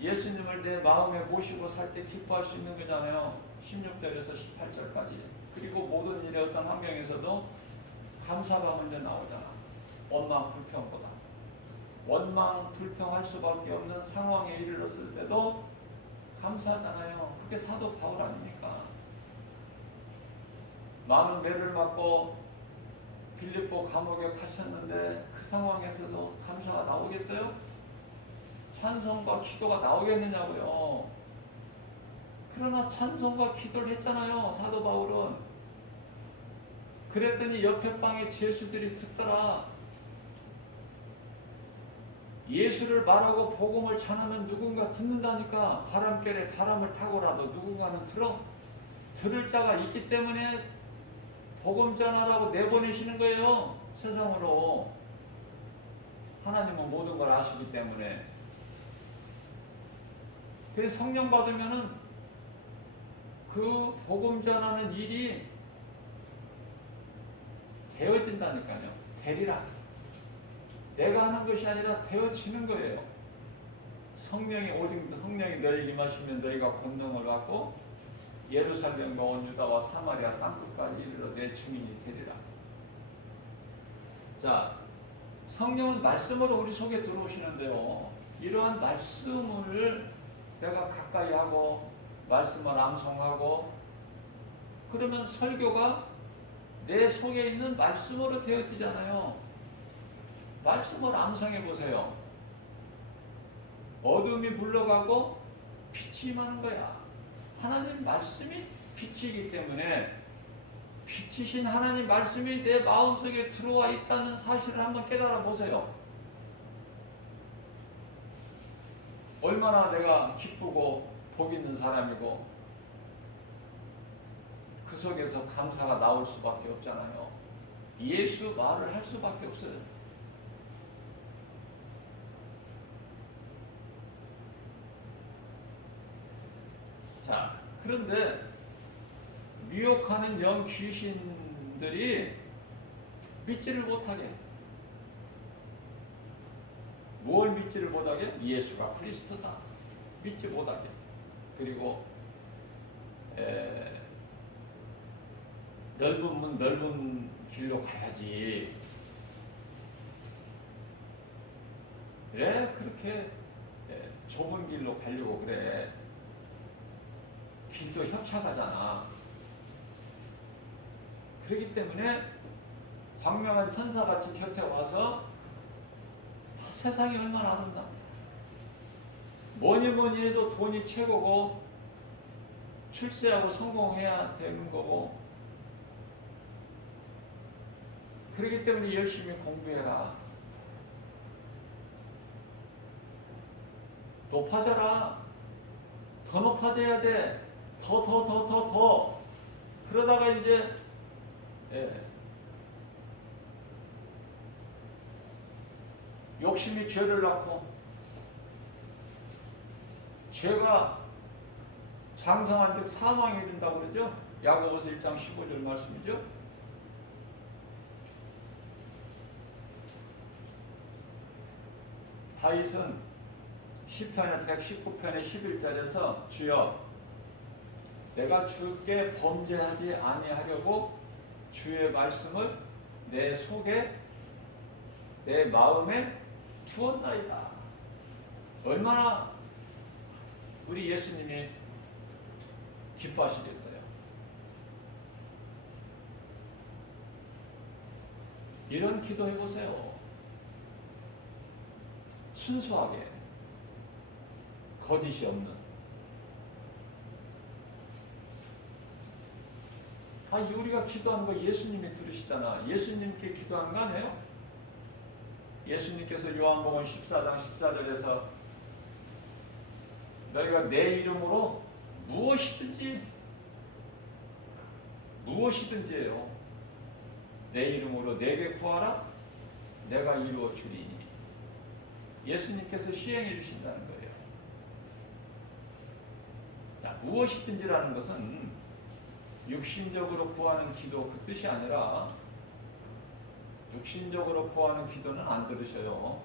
예수님을 내 마음에 모시고 살 때 기뻐할 수 있는 거잖아요. 16절에서 18절까지. 그리고 모든 일의 어떤 환경에서도 감사가 먼저 나오잖아. 원망 불평보다. 원망 불평할 수밖에 없는 상황에 이르렀을 때도 감사하잖아요. 그게 사도 바울 아닙니까? 많은 매를 맞고 빌립보 감옥에 가셨는데 그 상황에서도 감사가 나오겠어요? 찬송과 기도가 나오겠느냐고요. 그러나 찬송과 기도를 했잖아요, 사도 바울은. 그랬더니 옆에 방에 죄수들이 듣더라. 예수를 말하고 복음을 전하면 누군가 듣는다니까. 바람결에 바람을 타고라도 누군가는 들어. 들을 자가 있기 때문에 복음 전하라고 내보내시는 거예요, 세상으로. 하나님은 모든 걸 아시기 때문에. 그래서 성령 받으면은 그 복음 전하는 일이 되어진다니까요. 되리라. 내가 하는 것이 아니라 되어지는 거예요. 성령이 오직 성령이 너희에게 임하시면 너희가 권능을 받고 예루살렘과 온 유다와 사마리아 땅끝까지 이르러 내 증인이 되리라. 자, 성령은 말씀으로 우리 속에 들어오시는데요. 이러한 말씀을 내가 가까이 하고 말씀을 암송하고 그러면 설교가 내 속에 있는 말씀으로 되어지잖아요. 말씀을 암송해 보세요. 어둠이 물러가고 빛이 임하는 거야. 하나님 말씀이 빛이기 때문에 빛이신 하나님 말씀이 내 마음속에 들어와 있다는 사실을 한번 깨달아 보세요. 얼마나 내가 기쁘고 복 있는 사람이고 그 속에서 감사가 나올 수밖에 없잖아요. 예수 말을 할 수밖에 없어요. 자, 그런데 미혹하는 영 귀신들이 믿지를 못하게. 뭘 믿지를 못하게? 예수가 그리스도다. 믿지 못하게. 그리고 넓은 문 넓은 길로 가야지. 왜 그렇게 좁은 길로 가려고 그래? 길도 협착하잖아. 그렇기 때문에 광명한 천사같이 곁에 와서 세상이 얼마나 아름답다. 뭐니 해도 돈이 최고고 출세하고 성공해야 되는 거고 그렇기 때문에 열심히 공부해라. 높아져라. 더 높아져야 돼. 더. 그러다가 이제 욕심이 죄를 낳고 죄가 장성한 즉 사망에 이른다고 그러죠. 야고보서 1장 15절 말씀이죠. 다윗은 시편의 119편의 11절에서 주여 내가 주께 범죄하지 아니하려고 주의 말씀을 내 속에 내 마음에 두었나이다. 얼마나 우리 예수님이 기뻐하시겠어요. 이런 기도 해보세요. 순수하게 거짓이 없는. 우리가 기도하는 거 예수님이 들으시잖아. 예수님께 기도하는 거 아니에요? 예수님께서 요한복음 14장 14절에서 너희가 내 이름으로 무엇이든지예요. 내 이름으로 내게 구하라 내가 이루어 주리니. 예수님께서 시행해 주신다는 거예요. 자, 무엇이든지라는 것은 육신적으로 구하는 기도 그 뜻이 아니라 육신적으로 구하는 기도는 안 들으셔요.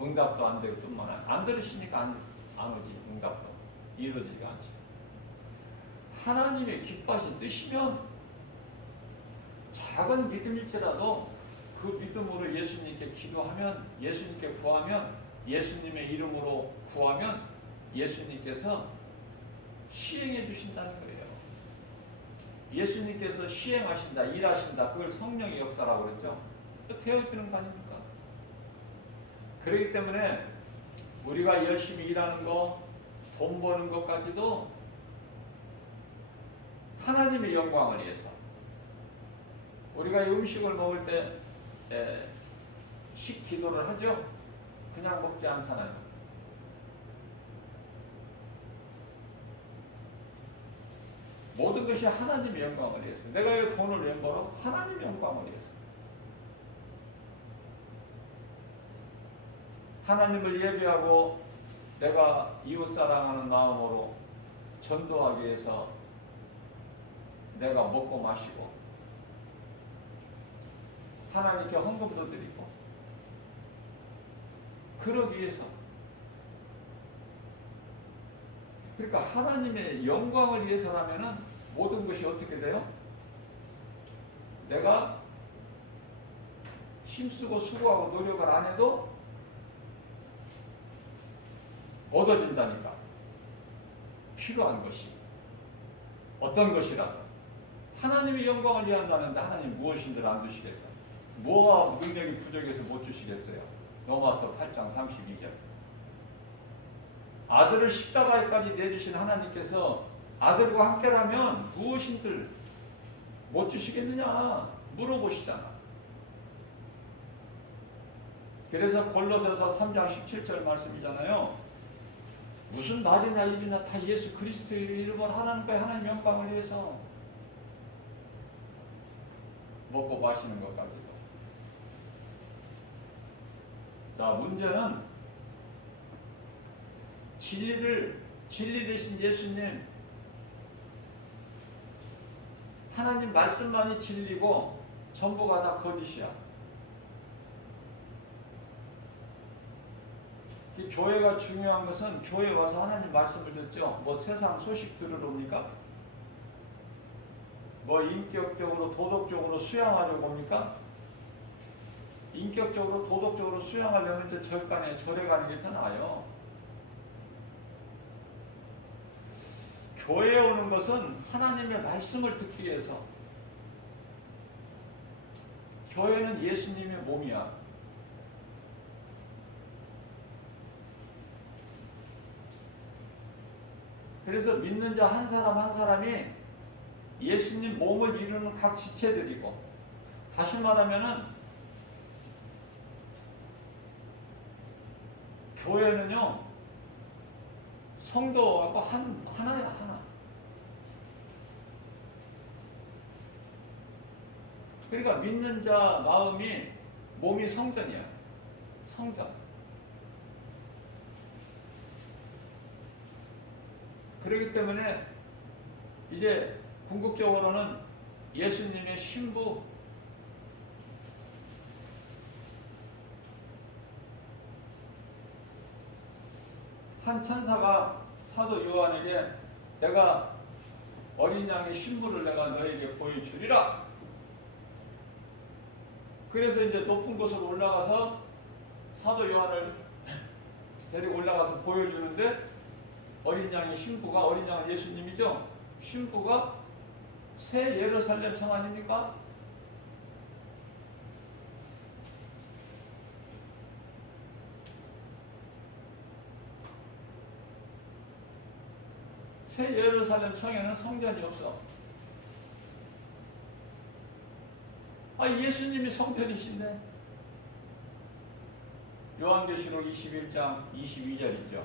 응답도 안 되고 뿐만 아니라 안 들으시니까 안 오지. 응답도 이루어지지가 않지. 하나님의 기뻐하신 뜻이면 작은 믿음일지라도 그 믿음으로 예수님께 기도하면 예수님께 구하면 예수님의 이름으로 구하면 예수님께서 시행해 주신다는 거예요. 예수님께서 시행하신다, 일하신다. 그걸 성령의 역사라고 그랬죠. 되어지는 거 아닙니까? 그렇기 때문에 우리가 열심히 일하는 거, 돈 버는 것까지도 하나님의 영광을 위해서. 우리가 음식을 먹을 때 식기도를 하죠. 그냥 먹지 않잖아요. 모든 것이 하나님의 영광을 위해서. 내가 이 돈을 왜 벌어? 하나님의 영광을 위해서. 하나님을 예배하고 내가 이웃 사랑하는 마음으로 전도하기 위해서 내가 먹고 마시고 하나님께 헌금도 드리고 그러기 위해서. 그러니까 하나님의 영광을 위해서라면은 모든 것이 어떻게 돼요? 내가 힘쓰고 수고하고 노력을 안 해도 얻어진다니까. 필요한 것이 어떤 것이라도 하나님의 영광을 위한다는데 하나님 무엇인들 안 주시겠어요? 뭐가 능력이 부족해서 못 주시겠어요? 로마서 8장 32절. 아들을 십자가에까지 내주신 하나님께서 아들과 함께라면 무엇인들 못 주시겠느냐 물어보시잖아. 그래서 골로새서 3장 17절 말씀이잖아요. 무슨 말이나 일이나 다 예수 그리스도의 이름을 하나님 거에 하나님 영광을 위해서 먹고 마시는 것까지도. 자, 문제는 진리 되신 예수님, 하나님 말씀만이 진리고 전부가 다 거짓이야. 교회가 중요한 것은 교회 와서 하나님 말씀을 듣죠. 뭐 세상 소식 들으러 옵니까? 뭐 인격적으로 도덕적으로 수양하려고 옵니까? 인격적으로 도덕적으로 수양하려면 이제 절에 가는 게 더 나아요. 교회에 오는 것은 하나님의 말씀을 듣기 위해서. 교회는 예수님의 몸이야. 그래서 믿는 자 한 사람 한 사람이 예수님 몸을 이루는 각 지체들이고, 다시 말하면은 교회는요 성도하고 하나야 하나. 그러니까 믿는 자 마음이 몸이 성전이야. 성전. 그렇기 때문에 이제 궁극적으로는 예수님의 신부, 한 천사가 사도 요한에게 내가 어린 양의 신부를 내가 너에게 보여주리라. 그래서 이제 높은 곳으로 올라가서 사도 요한을 데리고 올라가서 보여주는데, 어린 양의 신부가, 어린 양은 예수님이죠. 신부가 새 예루살렘 성 아닙니까? 새 예루살렘 성에는 성전이 없어. 예수님이 성전이신데. 요한계시록 21장 22절이죠.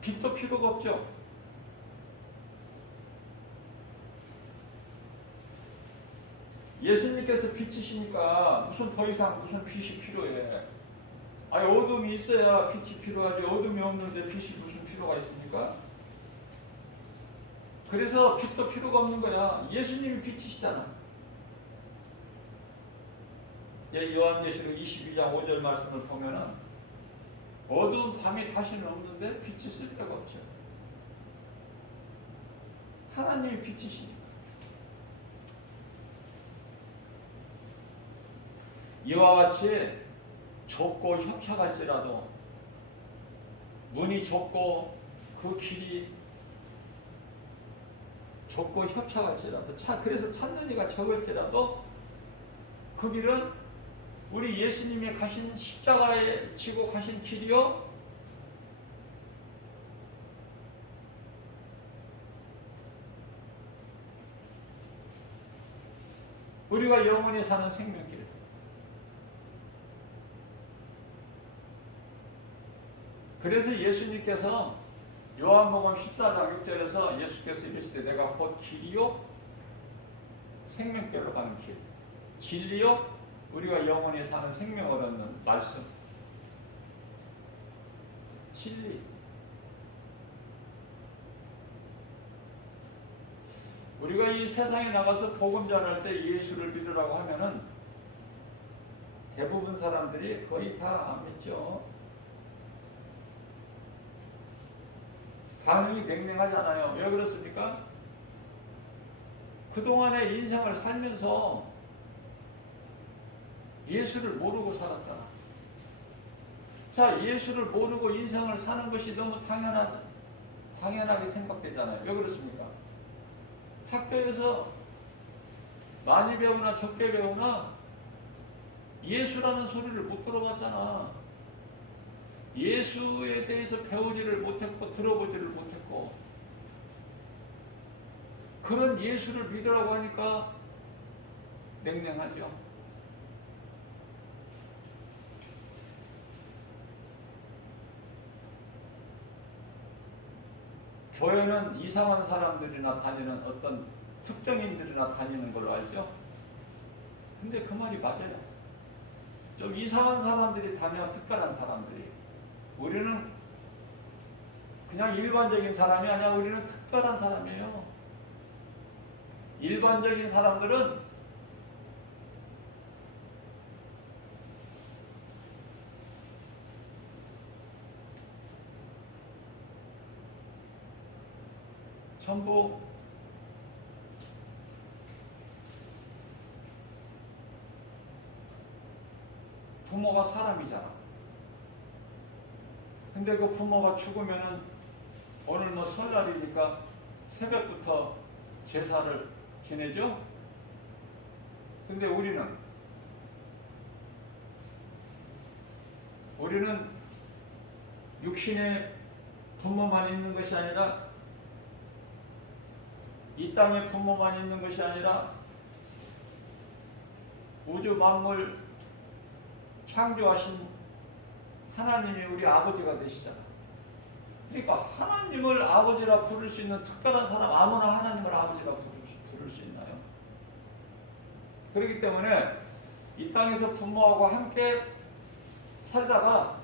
빛도 필요가 없죠. 예수님께서 빛이시니까 무슨 더 이상 무슨 빛이 필요해. 어둠이 있어야 빛이 필요하지. 어둠이 없는데 빛이 무슨 필요가 있습니까? 그래서 빛도 필요가 없는 거야. 예수님이 빛이시잖아. 요한계시록 22장 5절 말씀을 보면은 어두운 밤이 다시는 없는데 빛이 쓸 데가 없죠. 하나님이 빛이시니까. 이와 같이 좁고 협착할지라도, 문이 좁고 그 길이 좁고 협착할지라도, 그래서 찾는 이가 적을지라도 그 길은 우리 예수님이 가신 십자가에 지고 가신 길이요, 우리가 영원히 사는 생명길. 그래서 예수님께서 요한복음 14장 6절에서 예수께서 이르시되 내가 곧 길이요 생명길로 가는 길, 진리요 우리가 영원히 사는 생명을 얻는 말씀. 진리. 우리가 이 세상에 나가서 복음 전할 때 예수를 믿으라고 하면은 대부분 사람들이 거의 다 안 믿죠. 반응이 맹맹하잖아요. 왜 그렇습니까? 그동안의 인생을 살면서 예수를 모르고 살았잖아. 자, 예수를 모르고 인생을 사는 것이 너무 당연하게 생각되잖아요. 왜 그렇습니까? 학교에서 많이 배우나 적게 배우나 예수라는 소리를 못 들어봤잖아. 예수에 대해서 배우지를 못했고 들어보지를 못했고, 그런 예수를 믿으라고 하니까 냉랭하죠. 교회는 이상한 사람들이나 다니는 어떤 특정인들이나 다니는 걸로 알죠? 근데 그 말이 맞아요. 좀 이상한 사람들이 다녀, 특별한 사람들이. 우리는 그냥 일반적인 사람이 아니야. 우리는 특별한 사람이에요. 일반적인 사람들은 전부 부모가 사람이잖아. 근데 그 부모가 죽으면은 오늘 뭐 설날이니까 새벽부터 제사를 지내죠? 근데 우리는 육신의 부모만 있는 것이 아니라, 이 땅의 부모만 있는 것이 아니라 우주 만물 창조하신 하나님이 우리 아버지가 되시잖아. 그러니까 하나님을 아버지라 부를 수 있는 특별한 사람, 아무나 하나님을 아버지라 부를 수 있나요? 그렇기 때문에 이 땅에서 부모하고 함께 살다가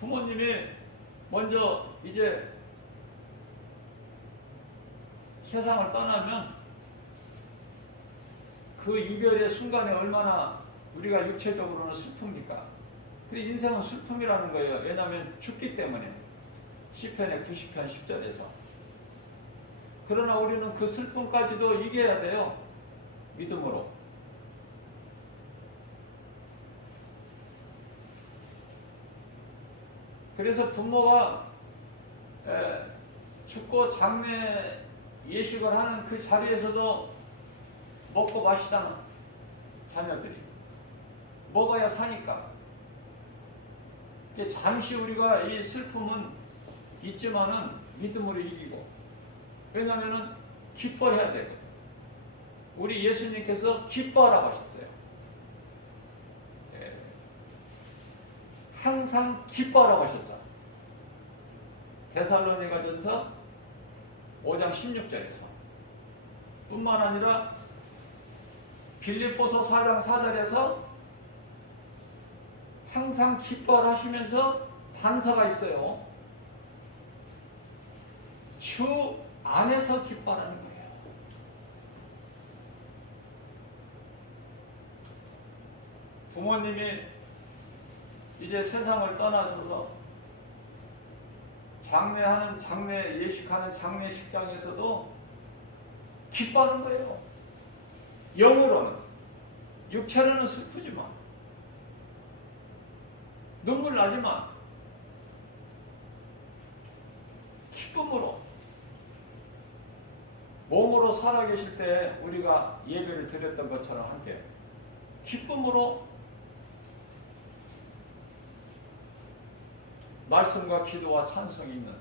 부모님이 먼저 이제 세상을 떠나면 그 이별의 순간에 얼마나 우리가 육체적으로는 슬픕니까? 그 인생은 슬픔이라는 거예요. 왜냐하면 죽기 때문에. 시편의 90편 10절에서. 그러나 우리는 그 슬픔까지도 이겨야 돼요. 믿음으로. 그래서 부모가 죽고 장례 예식을 하는 그 자리에서도 먹고 마시잖아. 자녀들이. 먹어야 사니까. 잠시 우리가 이 슬픔은 있지만은 믿음으로 이기고. 왜냐하면은 기뻐해야 되거든. 우리 예수님께서 기뻐하라고 하셨어요. 항상 기뻐하라고 하셨어. 데살로니가전서 5장 16절에서. 뿐만 아니라 빌립보서 4장 4절에서 항상 기뻐하시면서 단서가 있어요. 주 안에서 기뻐하는 거예요. 부모님이 이제 세상을 떠나셔서 장례 예식하는 장례식장에서도 기뻐하는 거예요. 영으로는. 육체로는 슬프지만. 눈물 나지만 기쁨으로 몸으로 살아계실 때 우리가 예배를 드렸던 것처럼 함께 기쁨으로 말씀과 기도와 찬송이 있는,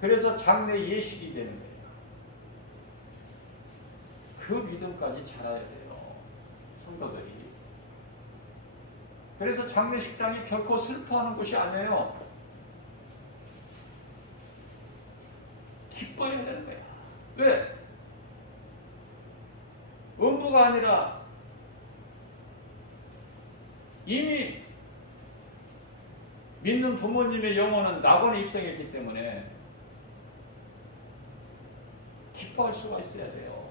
그래서 장래 예식이 되는 거예요. 그 믿음까지 자라야 돼요, 성도들이. 그래서 장례식장이 결코 슬퍼하는 곳이 아니에요. 기뻐야 되는 거야. 왜? 음부가 아니라 이미 믿는 부모님의 영혼은 낙원에 입성했기 때문에 기뻐할 수가 있어야 돼요.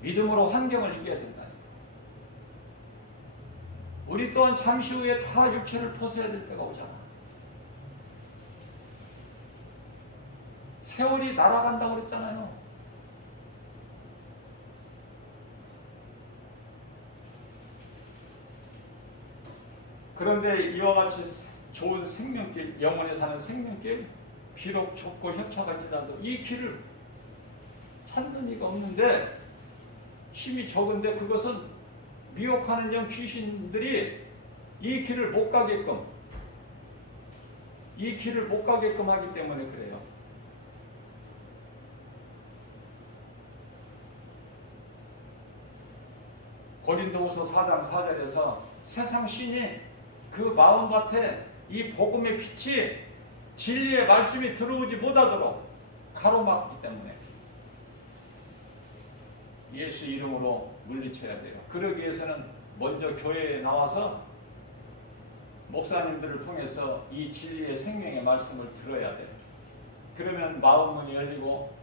믿음으로 환경을 이겨야 된다. 우리 또한 잠시 후에 다 육체를 벗어야 될 때가 오잖아. 세월이 날아간다고 그랬잖아요. 그런데 이와 같이 좋은 생명길, 영원에 사는 생명길, 비록 좁고 협착할지라도 이 길을 찾는 이가 없는데, 힘이 적은데 그것은 미혹하는 영 귀신들이 이 길을 못 가게끔 하기 때문에 그래요. 고린도후서 4장 4절에서 세상 신이 그 마음밭에 이 복음의 빛이 진리의 말씀이 들어오지 못하도록 가로막기 때문에 예수 이름으로 물리쳐야 돼요. 그러기 위해서는 먼저 교회에 나와서 목사님들을 통해서 이 진리의 생명의 말씀을 들어야 돼요. 그러면 마음문이 열리고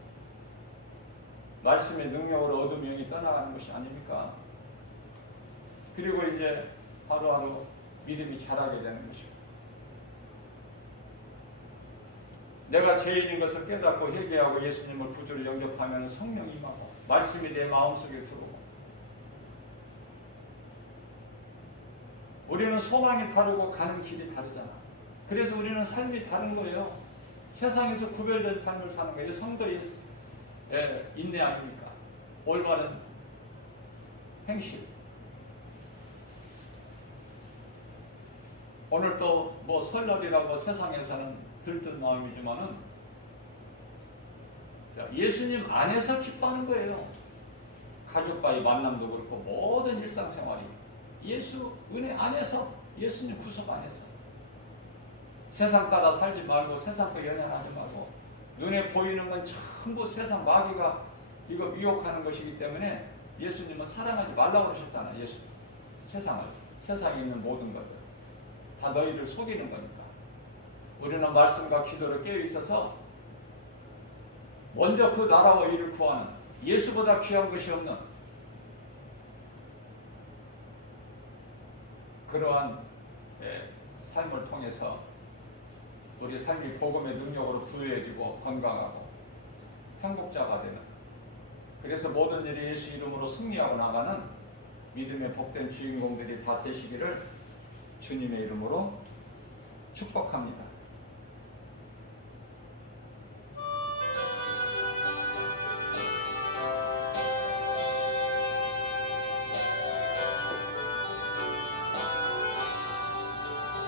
말씀의 능력으로 어둠 영이 떠나가는 것이 아닙니까? 그리고 이제 하루하루 믿음이 자라게 되는 것이고, 내가 죄인인 것을 깨닫고 회개하고 예수님을 구주를 영접하면 성령이 임하고 말씀이 내 마음속에 들어오고, 우리는 소망이 다르고 가는 길이 다르잖아. 그래서 우리는 삶이 다른 거예요. 세상에서 구별된 삶을 사는 거예요. 성도의 인내 아닙니까? 올바른 행실. 오늘 또 뭐 설날이라고 세상에서는 들뜬 마음이지만은 예수님 안에서 기뻐하는 거예요. 가족과의 만남도 그렇고 모든 일상생활이 예수 은혜 안에서, 예수님 구속 안에서. 세상 따라 살지 말고 세상과 연연하지 말고, 눈에 보이는 건 전부 세상 마귀가 이거 미혹하는 것이기 때문에 예수님은 사랑하지 말라고 그러셨잖아요. 세상에 있는 모든 것들 다 너희를 속이는 거니까. 우리는 말씀과 기도를 깨어 있어서 먼저 그 나라와 일을 구하는, 예수보다 귀한 것이 없는 그러한 삶을 통해서 우리 삶이 복음의 능력으로 부유해지고 건강하고 행복자가 되는, 그래서 모든 일이 예수 이름으로 승리하고 나가는 믿음의 복된 주인공들이 다 되시기를 주님의 이름으로 축복합니다.